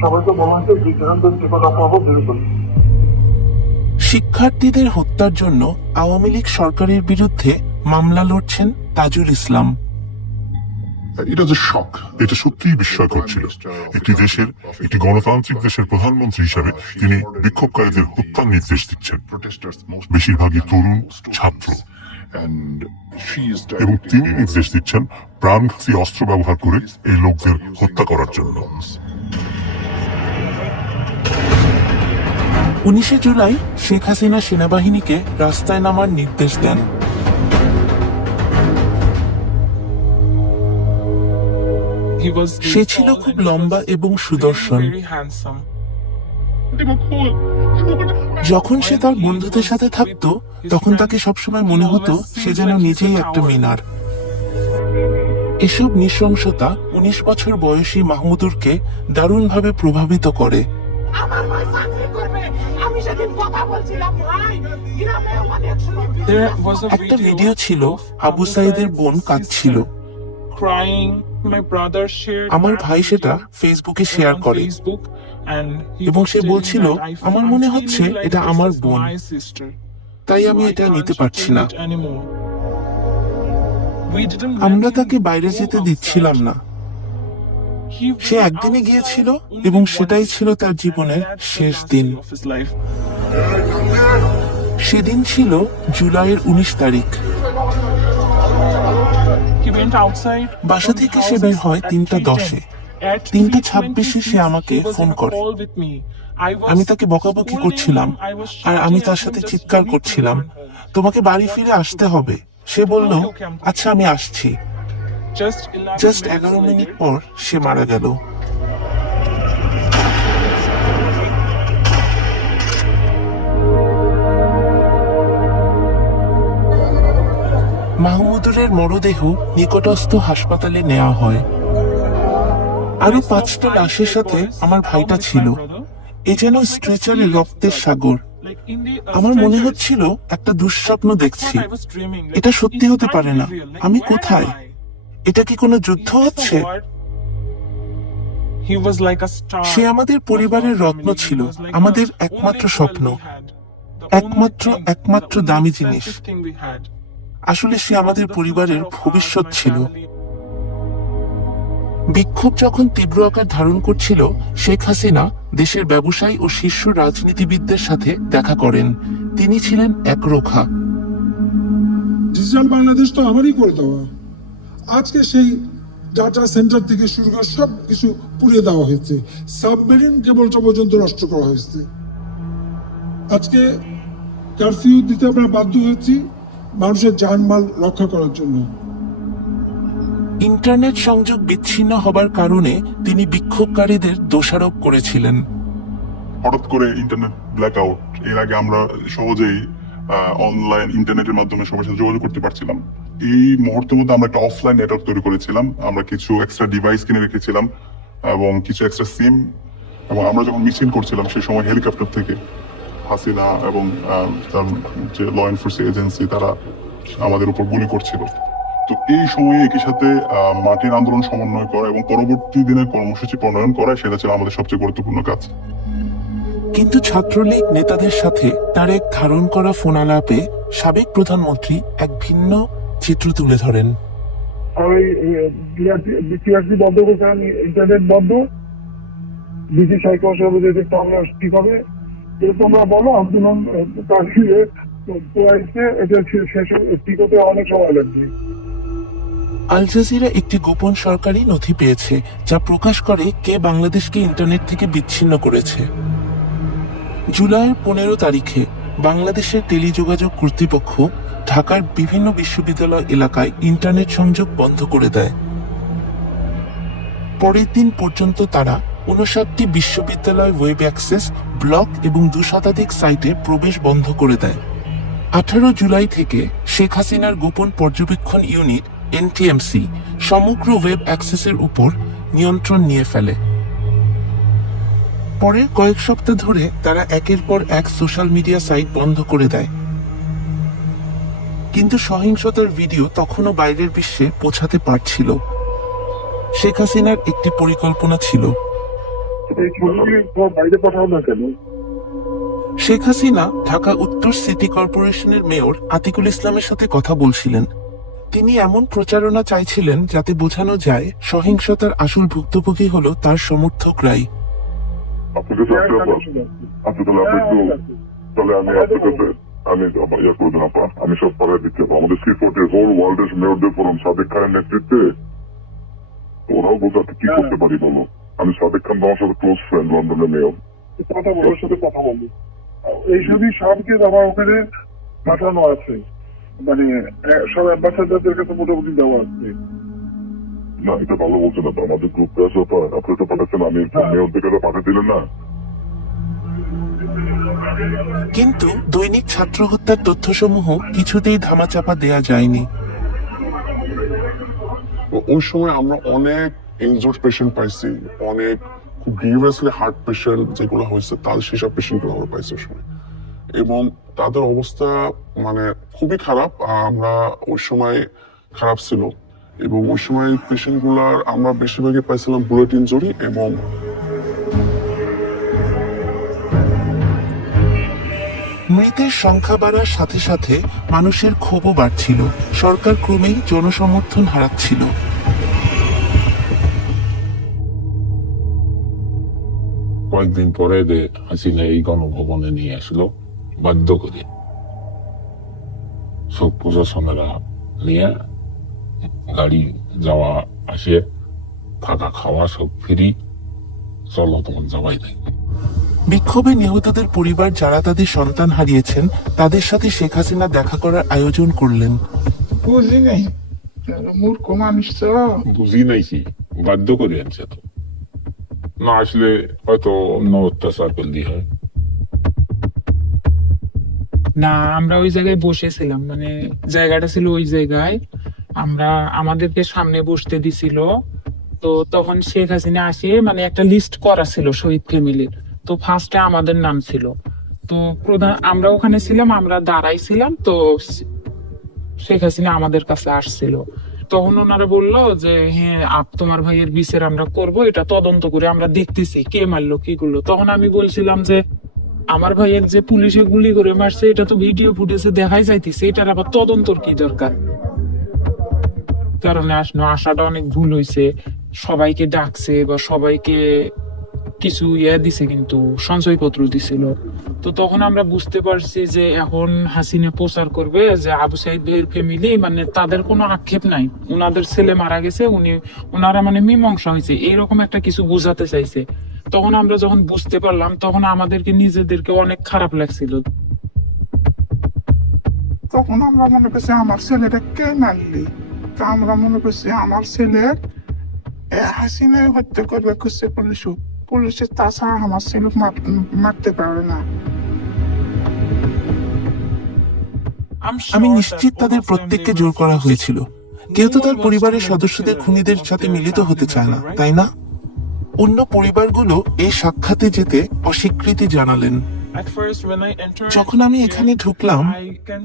সবাইকে বলা হয়েছে যে যেখান থেকে টিকাটা পাবো বের করি। শিক্ষার্থীদের হত্যার জন্য আওয়ামী লীগ সরকারের বিরুদ্ধে মামলা লড়ছেন তাজুল ইসলাম। এটা যে শক, এটা সত্যিই বিস্ময়কর ছিল। একটি গণতান্ত্রিক দেশের প্রধানমন্ত্রী হিসাবে তিনি বিক্ষোভকারীদের হত্যার নির্দেশ দিচ্ছেন, বেশিরভাগই তরুণ ছাত্র। And she is এবং directing তিনি নির্দেশ দিচ্ছেন প্রাণঘাতী অস্ত্র ব্যবহার করে এই লোকদের হত্যা করার জন্য। 19 জুলাই শেখ হাসিনা সেনাবাহিনীকে রাস্তায় নামার নির্দেশ দেন। সে ছিল খুব লম্বা এবং সুদর্শন। যখন সে তার বন্ধুদের সাথে থাকতো তখন তাকে সবসময় মনে হতো সে যেন নিজেই একটা মিনার। এসব নৃশংসতা 19 বছর বয়সী মাহমুদুরকে দারুণভাবে প্রভাবিত করে। একটা ভিডিও ছিল আবু সাইদের বোন কাঁদছিল। আমার ভাই সেটা ফেসবুকে শেয়ার করে এবং সে বলছিল আমার মনে হচ্ছে এটা আমার বোন, তাই আমি এটা নিতে পারছি না। আমরা তাকে বাইরে যেতে দিচ্ছিলাম না। সে একদিনে গিয়েছিল এবং সেটাই ছিল তার জীবনের শেষ দিন। সেদিন ছিল জুলাইয়ের 19 তারিখ। বাসা থেকে সে বের হয় 3টা 10-এ। 3টা 26-এ সে আমাকে ফোন করে। আমি তাকে বকাবকি করছিলাম আর আমি তার সাথে চিৎকার করছিলাম, তোমাকে বাড়ি ফিরে আসতে হবে। সে বলল আচ্ছা আমি আসছি। জাস্ট 11 মিনিট পর সে মারা গেল। মাহমুদুরের মরদেহ নিকটস্থ হাসপাতালে নেওয়া হয়। আরো 5টা লাশের সাথে আমার ভাইটা ছিল। এ যেন স্ট্রেচারে রক্তের সাগর। আমার মনে হচ্ছিল একটা দুঃস্বপ্ন দেখছি। এটা সত্যি হতে পারে না। আমি কোথায়? এটা কি কোনো যুদ্ধ হচ্ছে? সে আমাদের পরিবারের রত্ন ছিল, আমাদের একমাত্র স্বপ্ন, একমাত্র দামি জিনিস। আসলে সে আমাদের পরিবারের ভবিষ্যৎ ছিল। বিক্ষোভ যখন তীব্র আকার ধারণ করছিল, শেখ হাসিনা দেশের ব্যবসায়ী ও শীর্ষ রাজনীতিবিদদের সাথে দেখা করেন। তিনি ছিলেন একরোখা। ডিজিটাল বাংলাদেশ তো আমারই করে দেওয়া। আজকে সেই ডাটা সেন্টার থেকে শুরু করে সব কিছু পুড়িয়ে দেওয়া হয়েছে, সাবমেরিন কেবলটা পর্যন্ত নষ্ট করা হয়েছে। আজকে কারফিউ দিতে আমরা বাধ্য হয়েছি মানুষের জানমাল রক্ষা করার জন্য। ইন্টারনেট সংযোগ বিচ্ছিন্ন হবার কারণে তিনি বিক্ষোভকারীদের দোষারোপ করেছিলেন। হঠাৎ করে ইন্টারনেট ব্ল্যাক আউট, এর আগে আমরা সহজেই অনলাইন ইন্টারনেটের মাধ্যমে সবার সাথে যোগাযোগ করতে পারছিলাম। এই মুহূর্তের মধ্যে আমরা একটা অফলাইন নেটওয়ার্ক তৈরি করেছিলাম। আমরা কিছু এক্সট্রা ডিভাইস কিনে রেখেছিলাম এবং কিছু এক্সট্রা সিম, এবং আমরা যখন মিছিল করছিলাম সেই সময় হেলিকপ্টার থেকে হাসিনা এবং তার যে ল এনফোর্সমেন্ট এজেন্সি তারা আমাদের উপর গুলি করছিল। তো এই সময়ে একই সাথে মাটির আন্দোলন সমন্বয় করা এবং পরবর্তী দিনের কর্মসূচি প্রণয়ন করা, সেটা ছিল আমাদের সবচেয়ে গুরুত্বপূর্ণ কাজ। কিন্তু ছাত্রলীগ নেতাদের সাথে তার এক ধারণ করা ফোন আলাপে সাবেক প্রধানমন্ত্রী এক ভিন্ন চিত্র তুলে ধরেন। বিটিআরসি বন্ধ করছে, ইন্টারনেট বন্ধ, বিসি সাইকেল ঠিক হবে, তোমরা বলো আন্দোলন এটা শেষ ঠিক হতে অনেক সময় লাগবে। আল জাজিরা একটি গোপন সরকারি নথি পেয়েছে যা প্রকাশ করে কে বাংলাদেশকে ইন্টারনেট থেকে বিচ্ছিন্ন করেছে। জুলাইয়ের 15 তারিখে বাংলাদেশের টেলিযোগাযোগ কর্তৃপক্ষ ঢাকার বিভিন্ন বিশ্ববিদ্যালয় এলাকায় ইন্টারনেট সংযোগ বন্ধ করে দেয়। পরের দিন পর্যন্ত তারা 59টি বিশ্ববিদ্যালয় ওয়েব অ্যাক্সেস, ব্লগ এবং 2 শতাধিক সাইটে প্রবেশ বন্ধ করে দেয়। 18 জুলাই থেকে শেখ হাসিনার গোপন পর্যবেক্ষণ ইউনিট এনটিএমসি সমগ্র ওয়েব অ্যাক্সেসের উপর নিয়ন্ত্রণ নিয়ে ফেলে। পরে কয়েক সপ্তাহ ধরে তারা একের পর এক সোশ্যাল মিডিয়া সাইট বন্ধ করে দেয়। কিন্তু সহিংসতার ভিডিও তখনও বাইরের বিশ্বে পৌঁছাতে পারছিল। শেখ হাসিনার একটি পরিকল্পনা ছিল। শেখ হাসিনা ঢাকা উত্তর সিটি কর্পোরেশনের মেয়র আতিকুল ইসলামের সাথে কথা বলছিলেন। তিনি এমন প্রচারণা চাইছিলেন যাতে বোঝানো যায় সহিংসতার আসল ভুক্তভোগী হলো তার সমর্থকরাই। তাহলে আমি আপনার কাছে আমি ইয়া করবেন আপা, আমি সব পাড়ায় দিতে পারবো। আমাদের সি-4 হোল ওয়ার্ল্ডের মেয়রদের ফোরাম সাদেক খানের নেতৃত্বে, ওরাও বোঝাতে কি করতে পারি বলো। আমি সাদেক খান আমার সাথে ক্লোজ ফ্রেন্ড, লন্ডনের মেয়র। কথা বলো, ওর সাথে কথা বলবো। এইসবই সবকে আমার ওখানে পাঠানো আছে, মানে সব অ্যাম্বাসাডারদের কাছে মোটামুটি দেওয়া আছে। না, এটা ভালো বলছে না তো, আমাদের গ্রুপে আছে আপা, আপনি তো পাঠাচ্ছেন, আমি মেয়রদের কাছে পাঠিয়ে দিলেন না। কিন্তু দৈনিক ছাত্র হত্যার তথ্যসমূহ কিছুতেই ধামাচাপা দেয়া যায়নি। ওই সময় আমরা অনেক ইনজোর্ড পেশেন্ট পাইছি, অনেক খুব গ্রিভিয়াসলি হার্ট পেশেন্ট যেগুলো হয়েছে তার সেসব পেশেন্টগুলো আমরা পাইছি ওই সময়, এবং তাদের অবস্থা মানে খুবই খারাপ। আমরা ওই সময় খারাপ ছিল, এবং ওই সময় পেশেন্টগুলার আমরা বেশিরভাগই পাইছিলাম বুলেট ইনজুরি, এবং মৃতের সংখ্যা বাড়ার সাথে সাথে মানুষের ক্ষোভও বাড়ছিল। সরকার ক্রমেই জনসমর্থন হারাচ্ছিল। কয়েকদিন পরে হাসিনা এই গণভবনে নিয়ে আসলো বাধ্য করে, সব প্রশাসনেরা নিয়ে গাড়ি যাওয়া আসে, থাকা খাওয়া সব ফ্রি, চলো তোমার যাওয়াই নাই। বিক্ষোভে নিহতদের পরিবার যারা তাদের সন্তান হারিয়েছেন তাদের সাথে শেখ হাসিনা দেখা করার আয়োজন করলেন। বুঝি নাই, মূর্খ মানুষ তো। বুঝি নাই কি, বাধ্য করে আনছে তো, না আসলে হয়তো অন্য অত্যাচার করলি হয়। না, আমরা ওই জায়গায় বসেছিলাম, মানে জায়গাটা ছিল ওই জায়গায়, আমরা আমাদেরকে সামনে বসতে দিছিল। তো তখন শেখ হাসিনা আসে, মানে একটা লিস্ট করা ছিল শহীদ ফ্যামিলির, তো ফার্স্টে আমাদের নাম ছিল। তো প্রধান আমরা ওখানে ছিলাম, আমরা দাঁড়াইছিলাম, তো শেখ হাসিনা আমাদের কাছে আসছিল। তখন ওনারা বললো যে হ্যাঁ তোমার ভাইয়ের বিচার আমরা করব, এটা তদন্ত করে আমরা দেখতেছি কে মারলো কি করলো। তখন আমি বলছিলাম যে আমার ভাইয়ের যে পুলিশে গুলি করে মারছে এটা তো ভিডিও ফুটেজে দেখাই যাইতেছে, এটার আবার তদন্তর কি দরকার। কারণে আসাটা অনেক ভুল হয়েছে, সবাইকে ডাকছে বা সবাইকে কিছু দিছে, কিন্তু সঞ্চয়পত্র দিছিল। তো তখন আমরা বুঝতে পারছি যে এখন হাসিনা প্রচার করবে যে আবু সাইদ ভাইয়ের ফ্যামিলি, মানে তাদের কোনো আক্ষেপ নাই, উনাদের ছেলে মারা গেছে, উনারা মানে মীমাংসা হয়েছে, এইরকম একটা কিছু বোঝাতে চাইছে। তখন আমরা যখন বুঝতে পারলাম তখন আমাদেরকে নিজেদেরকে অনেক খারাপ লাগছিল। তখন আমরা মনে করছি আমার ছেলেটা কে মারলি, তা আমরা মনে করছি আমার ছেলের হাসিনায় হত্যা করবে খুঁজছে পুলিশের, তাছাড়া আমার ছেলে মারতে পারে না। আমি নিশ্চিত তাদের প্রত্যেককে জোর করা হয়েছিল। কেউ তো তার পরিবারের সদস্যদের খুনিদের সাথে মিলিত হতে চায় না, তাই না? অন্য পরিবারগুলো এই সাক্ষাতে যেতে অস্বীকৃতি জানালেন। যখন আমি এখানে ঢুকলাম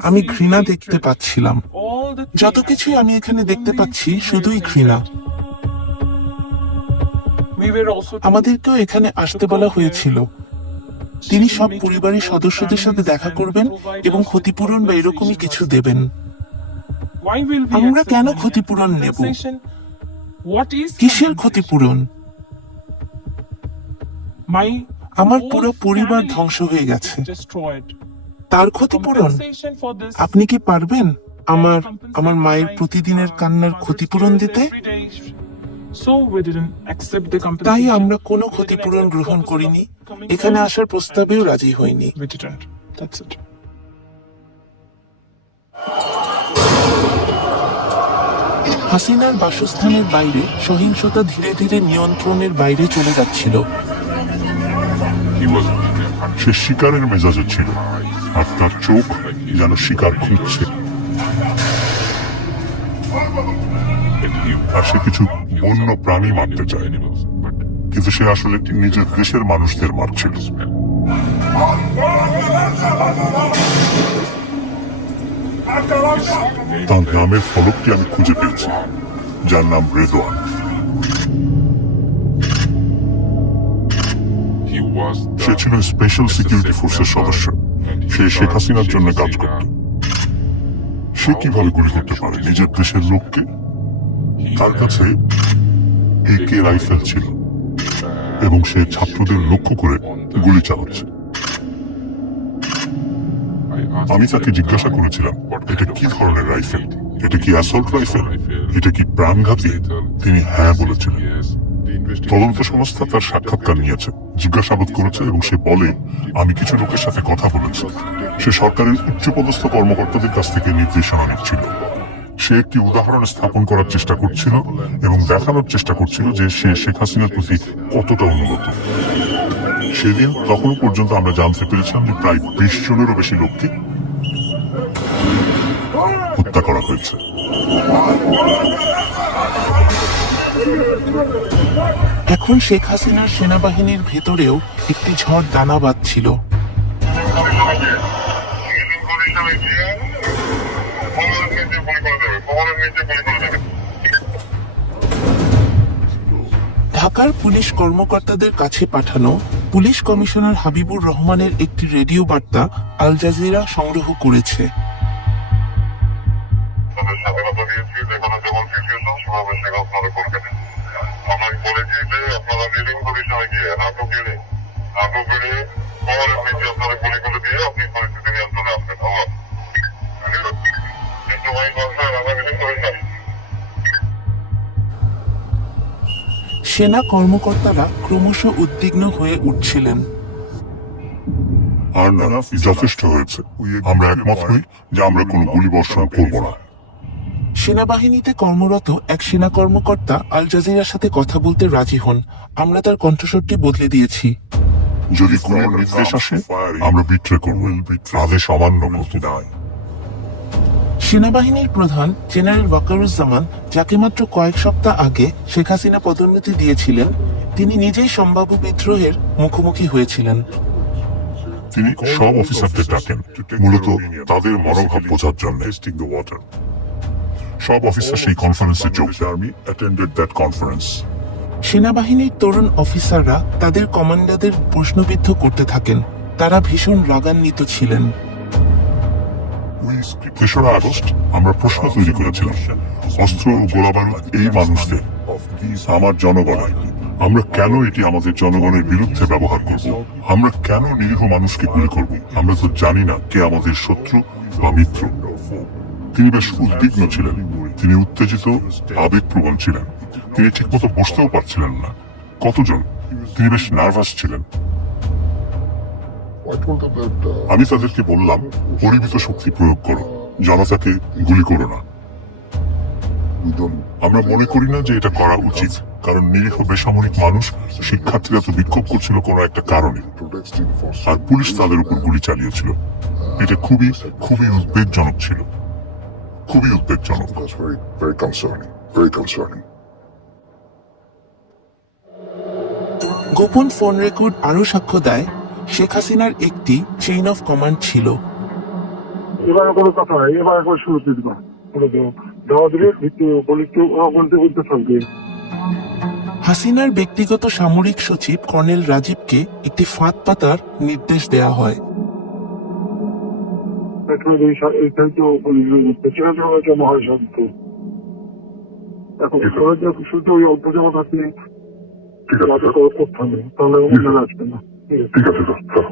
আমি ঘৃণা দেখতে পাচ্ছিলাম। যত কিছুই আমি এখানে দেখতে পাচ্ছি শুধুই ঘৃণা। আমাদেরকেও এখানে আসতে বলা হয়েছিল। তিনি সব পরিবারের সদস্যদের সাথে দেখা করবেন এবং ক্ষতিপূরণ বা এরকমই কিছু দেবেন। আমরা কেন ক্ষতিপূরণ নেব? কিসের ক্ষতিপূরণ? আমার পুরো পরিবার ধ্বংস হয়ে গেছে, তার ক্ষতিপূরণ? আপনি কি পারবেন আমার মায়ের প্রতিদিনের কান্নার ক্ষতিপূরণ দিতে? তাই আমরা কোনো ক্ষতিপূরণ গ্রহণ করিনি, এখানে আসার প্রস্তাবেও রাজি হইনি। হাসিনার বাসস্থানের বাইরে সহিংসতা ধীরে ধীরে নিয়ন্ত্রণের বাইরে চলে যাচ্ছিল। সে শিকারের মেজাজে ছিল, আর তার চোখ যেন শিকার খুঁজছে। আর সে কিছু বন্য প্রাণী মারতে চায়, কিন্তু সে আসলে নিজের দেশের মানুষদের মারছিল। তার নামের ফলকটি আমি খুঁজে পেয়েছি, যার নাম রেদওয়ান। সে ছিল স্পেশাল সিকিউরিটি ফোর্সের সদস্য। সে শেখ হাসিনার জন্য কাজ করত। সে কিভাবে গুলি করতে পারে নিজের দেশের লোককে? তার কাছে AK রাইফেল ছিল এবং সে ছাত্রদের লক্ষ্য করে গুলি চালাচ্ছে। আমি তাকে জিজ্ঞাসা করেছিলাম, এটা কি ধরনের রাইফেল? এটা কি অ্যাসল্ট রাইফেল? এটা কি প্রাণঘাতী? তিনি হ্যাঁ বলেছিলেন। তদন্ত সংস্থা তার সাক্ষাৎকার নিয়েছে, জিজ্ঞাসাবাদ করেছে এবং সে বলে, আমি কিছু লোকের সাথে কথা বলেছি। সে সরকারের উচ্চপদস্থ কর্মকর্তাদের কাছ থেকে নির্দেশনা নিচ্ছিল। সে একটি উদাহরণ স্থাপন করার চেষ্টা করছিল এবং দেখানোর চেষ্টা করছিল যে সে শেখ হাসিনার প্রতি কতটা অনুগত। সেদিন তখন পর্যন্ত আমরা জানতে পেরেছিলাম যে প্রায় 20 জনেরও বেশি লোককে হত্যা করা হয়েছে। এখন শেখ হাসিনার সেনাবাহিনীর ভেতরেও একটি ঝড় দানা বাঁধছিল। ঢাকার পুলিশ কর্মকর্তাদের কাছে পাঠানো পুলিশ কমিশনার হাবিবুর রহমানের একটি রেডিও বার্তা আল জাজিরা সংগ্রহ করেছে। সেনা কর্মকর্তারা ক্রমশ উদ্বিগ্ন হয়ে উঠছিলেন। আর না, যথেষ্ট হয়েছে। আমরা একমত হই যে আমরা কোনো গুলিবর্ষণ করব না। সেনাবাহিনীতে কর্মরত এক সেনা কর্মকর্তা আল জাজিরার সাথে কথা বলতে রাজি হন। আমরা তার কণ্ঠস্বরটি বদলে দিয়েছি। যদি কোনো নির্দেশ আসে, আমরা বিট্রে করব, আদেশ অমান্য করতে দেয়। সেনাবাহিনীর প্রধান জেনারেল ওয়াকারুজ্জামান, যাকে মাত্র কয়েক সপ্তাহ আগে শেখ হাসিনা পদোন্নতি দিয়েছিলেন, তিনি নিজেই সম্ভাব্য বিদ্রোহের মুখোমুখি হয়েছিলেন। তিনি সব অফিসারদের ডাকেন মূলত তাদের মনোভাব বোঝার জন্য। সব অফিসার সেই কনফারেন্সে যোগ দেন। সেনাবাহিনীর তরুণ অফিসাররা তাদের কমান্ডারদের প্রশ্নবিদ্ধ করতে থাকেন। তারা ভীষণ রাগান্বিত ছিলেন। 3রা আগস্ট আমরা প্রশ্ন তৈরি করেছিলাম, অস্ত্র ও গোলাবারুদ এই মানুষদের, আমার জনগণের। আমরা কেন এটি আমাদের জনগণের বিরুদ্ধে ব্যবহার করব? আমরা কেন নিরীহ মানুষকে গুলি করব? আমরা তো জানি না কে আমাদের শত্রু বা মিত্র। তিনি বেশ উদ্বিগ্ন ছিলেন, তিনি উত্তেজিত, আবেগপ্রবণ ছিলেন। তিনি ঠিকমতো বসতেও পারছিলেন না। কতজন? তিনি বেশ নার্ভাস ছিলেন। আমি তাদেরকে বললাম, পরিমিত শক্তি প্রয়োগ করো, জনতাকে গুলি করো না। আমরা মনে করি না যে এটা করা উচিত, কারণ নিরীহ বেসামরিক মানুষ, শিক্ষার্থীরা তো বিক্ষোভ করছিল কোনো একটা কারণে, আর পুলিশ তাদের উপর গুলি চালিয়েছিল। এটা খুবই খুবই উদ্বেগজনক ছিল, খুবই উদ্বেগজনক। গোপন ফোন রেকর্ড আরো সাক্ষ্য দেয়, শেখ হাসিনার একটি চেইন অফ কমান্ড ছিল। এবারে কোনো কথা হয়, এবার একবার শুরুতে দিবা বলে দেবো, দেওয়া দিলে একটু বলি একটু বলতে বলতে থাকবে। হাসিনার ব্যক্তিগত সামরিক সচিব কর্নেল রাজীবকে একটি ফাঁদ পাতার নির্দেশ দেয়া হয়। শুধু ওই অল্প জামা থাকলে করতে হবে, তাহলে আসবে না। ঠিক আছে স্যার।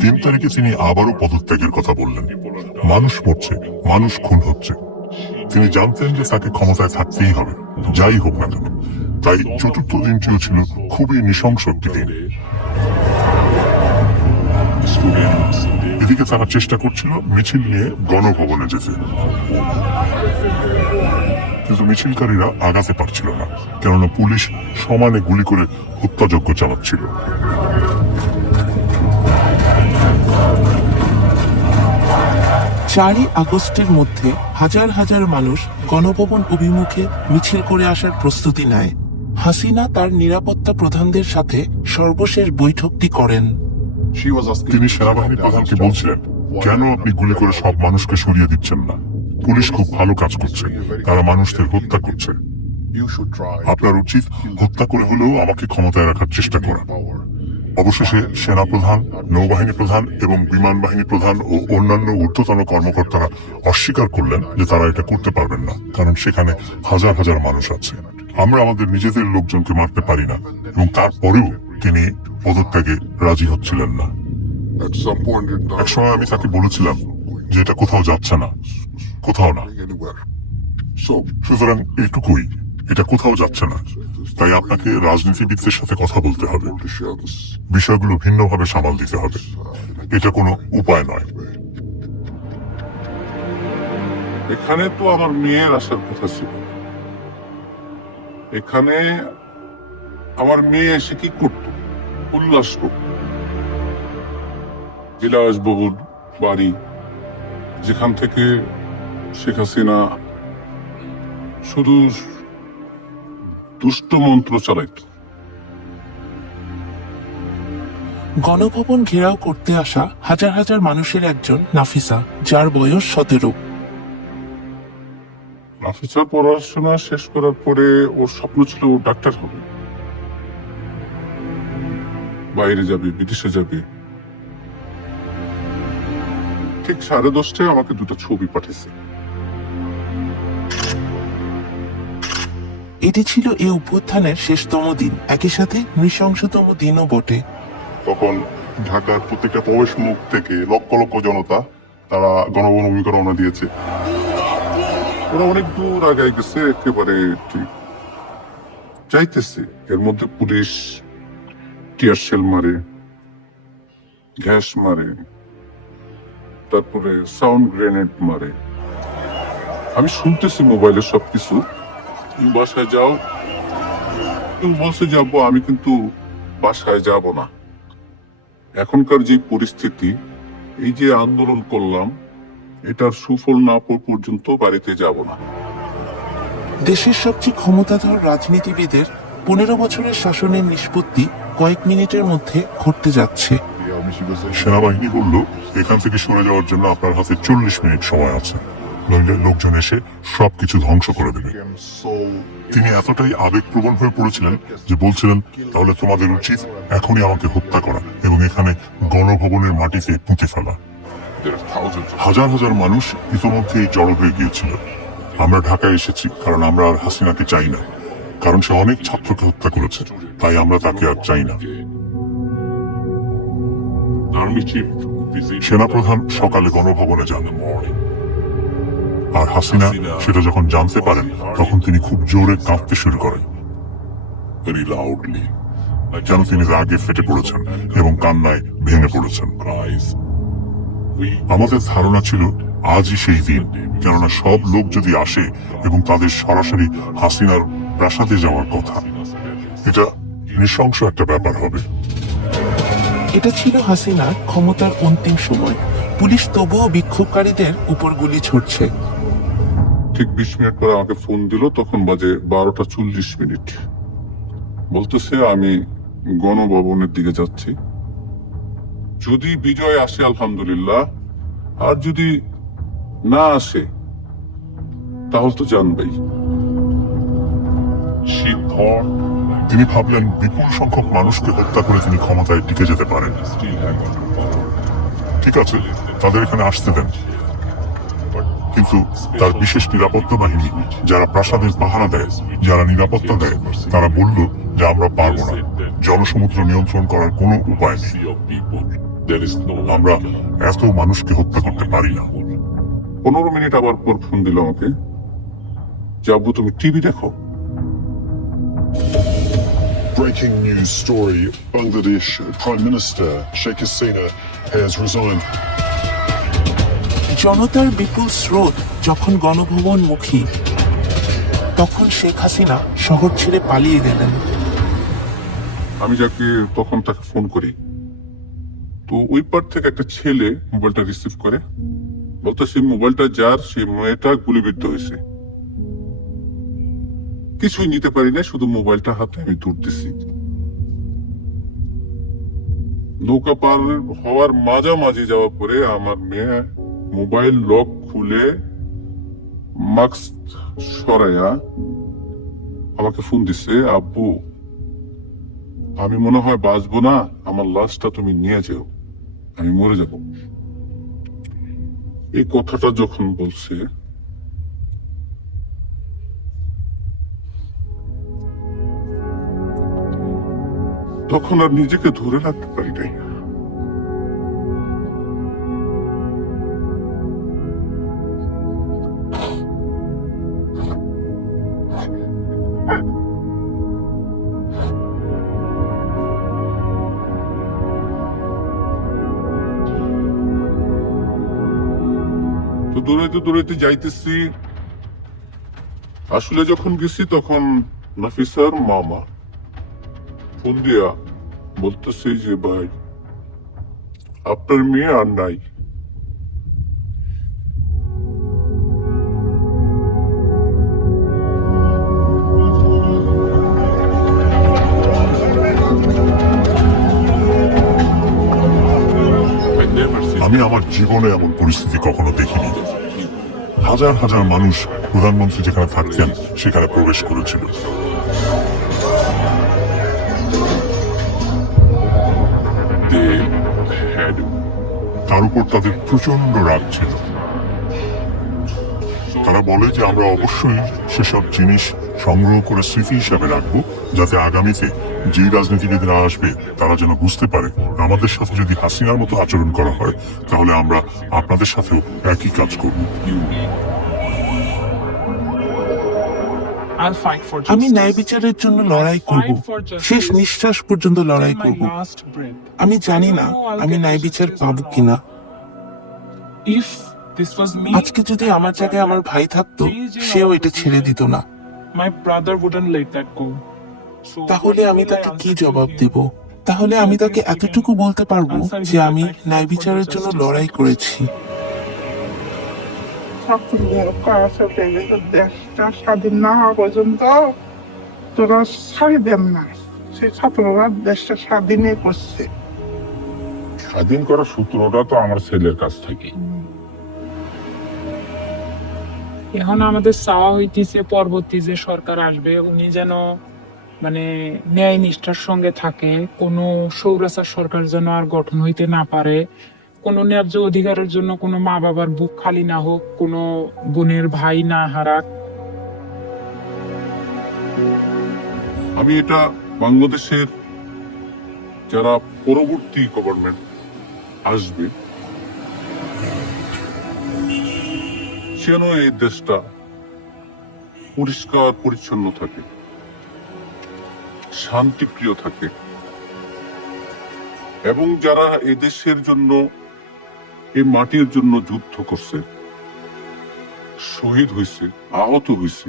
3 তারিখে তিনি আবারও পদত্যাগের কথা বললেন। মানুষ মরছে, মানুষ খুন হচ্ছে। তিনি জানতেন যে তাকে ক্ষমতায় থাকতেই হবে, যাই হোক না কেন। তাই 4র্থ দিনটিও ছিল খুবই নৃশংস একটি দিন। এদিকে তারা চেষ্টা করছিল মিছিল নিয়ে গণভবনে যেতে, কিন্তু মিছিলকারীরা আগাতে পারছিল না, কেননা পুলিশ সমানে গুলি করে হত্যাযজ্ঞ চালাচ্ছিল। 4ই আগস্টের মধ্যে হাজার হাজার মানুষ গণভবন অভিমুখে মিছিল করে আসার প্রস্তুতি নেয়। হাসিনা তার নিরাপত্তা প্রধানদের সাথে সর্বশেষ বৈঠকটি করেন। তিনি সেনাবাহিনী প্রধানকে বলছিলেন, কেন আপনি গুলি করে সব মানুষকে সরিয়ে দিচ্ছেন না? পুলিশ খুব ভালো কাজ করছে, তারা মানুষদের হত্যা করছে। আপনার উচিত হত্যা করে হলেও আমাকে ক্ষমতায় রাখার চেষ্টা করা। অবশেষে সেনাপ্রধান, নৌবাহিনী প্রধান এবং বিমান বাহিনী প্রধান ও অন্যান্য ঊর্ধ্বতন কর্মকর্তারা অস্বীকার করলেন যে তারা এটা করতে পারবেন না, কারণ সেখানে হাজার হাজার মানুষ আছে। আমরা আমাদের নিজেদের লোকজনকে মারতে পারি না, এবং তারপরেও তিনি পদত্যাগে রাজি হচ্ছিলেন না। একসময় আমি তাকে বলেছিলাম যে এটা কোথাও যাচ্ছে না, কোথাও না। সুতরাং এইটুকুই, এটা কোথাও যাচ্ছে না। তাই আপনাকে রাজনীতিবিদদের সাথে কথা বলতে হবে, বিষয়গুলো ভিন্নভাবে সামাল দিতে হবে। এটা কোনো উপায় নয়। এখানে তো আমার মেয়ের আসার কথা ছিল। এখানে আমার মেয়ে এসে কি করত? উল্লাস করত। বিলাসবহুল বাড়ি, যেখান থেকে শেখ হাসিনা শুধু দুষ্ট মন্ত্র চালাইত। গণভবন ঘেরাও করতে আসা হাজার হাজার মানুষের একজন নাফিসা, যার বয়স 17। নাফিসা পড়াশোনা শেষ করার পরে ওর স্বপ্ন ছিল ও ডাক্তার হবে, বাইরে যাবে, বিদেশে যাবে। ঠিক 10:30টায় আমাকে 2টা ছবি পাঠিয়েছে। এটি ছিল এই অভ্যুত্থানের শেষতম দিন, একই সাথে নৃশংসতম দিনও বটে। তখন ঢাকার প্রত্যেকটা প্রবেশ মুখ থেকে লক্ষ লক্ষ জনতা তারা গণভবন অভিমুখে রওনা দিয়েছে। ওরা অনেক দূর আগায় গেছে, একেবারে ঠিক চাইতেছে। এর মধ্যে পুলিশ টিয়ার শেল মারে, গ্যাস মারে, তারপরে সাউন্ড গ্রেনেড মারে। আমি শুনতেছি মোবাইলে সবকিছু। তুমি বাসায় যাও। তুমি বলছে যাবো, আমি কিন্তু বাসায় যাব না। এখনকার যে পরিস্থিতি, এই যে আন্দোলন করলাম, এটার সুফল না পাওয়া পর্যন্ত বাড়িতে যাব না। দেশের সবচেয়ে ক্ষমতাধর রাজনীতিবিদের 15 বছরের শাসনের নিষ্পত্তি কয়েক মিনিটের মধ্যে ঘটতে যাচ্ছে। সেনাবাহিনী বলল, এখান থেকে সরে যাওয়ার জন্য আপনার হাতে 40 মিনিট সময় আছে, নইলে লোকজন এসে সবকিছু ধ্বংস করে দেবে। তিনি এতটাই আবেগপ্রবণ হয়ে পড়েছিলেন যে বলছিলেন, তাহলে তোমাদের উচিত এখনই আমাকে হত্যা করা এবং এখানে গণভবনের মাটিতে পুঁতে ফেলা। হাজার হাজার মানুষ ইতিমধ্যেই জড়ো হয়ে গিয়েছিল। আমরা ঢাকায় এসেছি কারণ আমরা আর হাসিনাকে চাই না, কারণ সে অনেক ছাত্রকে হত্যা করেছে, তাই আমরা তাকে আর চাই না। সেনাপ্রধান সকালে গণভবনে যান, আর হাসিনা সেটা যখন জানতে পারেন তখন তিনি খুব জোরে কাঁদতে শুরু করেন, যেন তিনি রাগে ফেটে পড়েছেন এবং কান্নায় ভেঙে পড়েছেন। আমাদের ধারণা ছিল আজই সেই দিন, কেননা সব লোক যদি আসে এবং তাদের সরাসরি হাসিনার প্রাসাদে যাওয়ার কথা, এটা নৃশংস একটা ব্যাপার হবে। এটা ছিল হাসিনার ক্ষমতার অন্তিম সময়। পুলিশ তবুও বিক্ষোভকারীদের উপর গুলি ছুড়ছে। ঠিক 20 মিনিট পরে আমাকে ফোন দিল, তখন বাজে 12:40। বলতেছে আমি গণভবনের দিকে যাচ্ছি, যদি বিজয় আসে আলহামদুলিল্লাহ, আর যদি না আসে তাহলে তো জানবেই। তিনি ভাবলেন বিপুল সংখ্যক মানুষকে হত্যা করে তিনি ক্ষমতায় টিকে যেতে পারেন। ঠিক আছে, তাদের এখানে আসতে দেন, কিন্তু তার বিশেষ নিরাপত্তা বাহিনী যারা প্রাসাদের পাহারা দেয়, যারা নিরাপত্তা দেয়, তারা বলল যে আমরা পারবো না, জনসমুদ্র নিয়ন্ত্রণ করার কোনো উপায় নেই, আমরা এত মানুষকে হত্যা করতে পারি না। 15 মিনিট আবার পর ফোন দিল আমাকে, যাবো তুমি টিভি দেখো। Breaking news story: Bangladesh Prime Minister Sheikh Hasina has resigned. জনতার বিপুল স্রোত যখন গণভবনমুখী, তখন শেখ হাসিনা শহর ছেড়ে পালিয়ে গেলেন। আমি যাকে তখন তাকে ফোন করি, তো ওই পার থেকে একটা ছেলে মোবাইলটা রিসিভ করে, বলতো সেই মোবাইলটা যার, সেই মেয়েটা গুলিবিদ্ধ হয়েছে। কিছুই নিতে পারি না, শুধু মোবাইলটা হাতে আমি দৌড়তেছি। নৌকা পার হওয়ার মাঝামাঝি যাওয়ার পরে আমার মেয়ে মোবাইল লক খুলে মাস্ক সরাইয়া আমাকে ফোন দিছে, আব্বু আমি মনে হয় বাঁচবো না, আমার লাশটা তুমি নিয়ে যাও, আমি মরে যাব। এই কথাটা যখন বলছে, তখন আর নিজেকে ধরে রাখতে পারি নাই। তো দৌড়াইতে দৌড়াইতে যাইতেছি, আসলে যখন গেছি তখন নাফিসার মামা ফোন দিয়া বলতেছে যে ভাই আপনার মেয়ে আর নাই। আমি আমার জীবনে এমন পরিস্থিতি কখনো দেখিনি। হাজার হাজার মানুষ প্রধানমন্ত্রী যেখানে থাকতেন সেখানে প্রবেশ করেছিল। তার উপর তাদের প্রচন্ড রাগ ছিল। তারা বলে যে আমরা অবশ্যই সেসব জিনিস সংগ্রহ করে স্মৃতি হিসাবে রাখবো, যাতে আগামীতে যে রাজনীতিবিদরা আসবে তারা যেন বুঝতে পারে আমাদের সাথে যদি হাসিনার মতো আচরণ করা হয় তাহলে আমরা আপনাদের সাথেও একই কাজ করব। I'll fight for আমি justice. ন্যায় বিচারের জন্য লড়াই করব, Fight for justice শেষ নিঃশ্বাস পর্যন্ত লড়াই till my করব। last breath. আমি জানি না আমি ন্যায় বিচার পাবো কিনা। If this was me, আজকে যদি আমার জায়গায় আমার ভাই থাকতো, সেও এটা ছেড়ে দিত না। my brother wouldn't let that go. So তাহলে আমি তাকে কি জবাব দেব? তাহলে আমি তাকে এতটুকু বলতে পারবো যে আমি ন্যায় বিচারের জন্য লড়াই করেছি। ছাত্রদের করা চলে গেছে, দেশটা স্বাধীন না হওয়া পর্যন্ত তোরা ছাড়ি দেন না। সেই ছাত্ররা দেশটা স্বাধীনই করছে। স্বাধীন করার সূত্রটা তো আমার ছেলের কাছ থেকে। এখন আমাদের চাওয়া হইতেছে পরবর্তী যে সরকার আসবে উনি যেন মানে ন্যায় নিষ্ঠার সঙ্গে থাকে, কোনো স্বৈরাচার সরকার যেন আর গঠন হইতে না পারে, কোনো ন্যায্য অধিকারের জন্য কোনো মা বাবার বুক খালি না হোক, কোনো বোনের ভাই না হারাক। আমি এটা বাংলাদেশের যারা পরবর্তী গভর্নমেন্ট আসবে যেন এই দেশটা পরিষ্কার পরিচ্ছন্ন থাকে, শান্তিপ্রিয় থাকে, এবং যারা এদেশের জন্য এই মাটির জন্য যুদ্ধ করছে, শহীদ হয়েছে, আহত হয়েছে,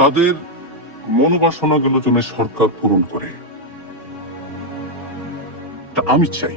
তাদের মনোবাসনাগুলো যেন সরকার পূরণ করে, এটা আমি চাই।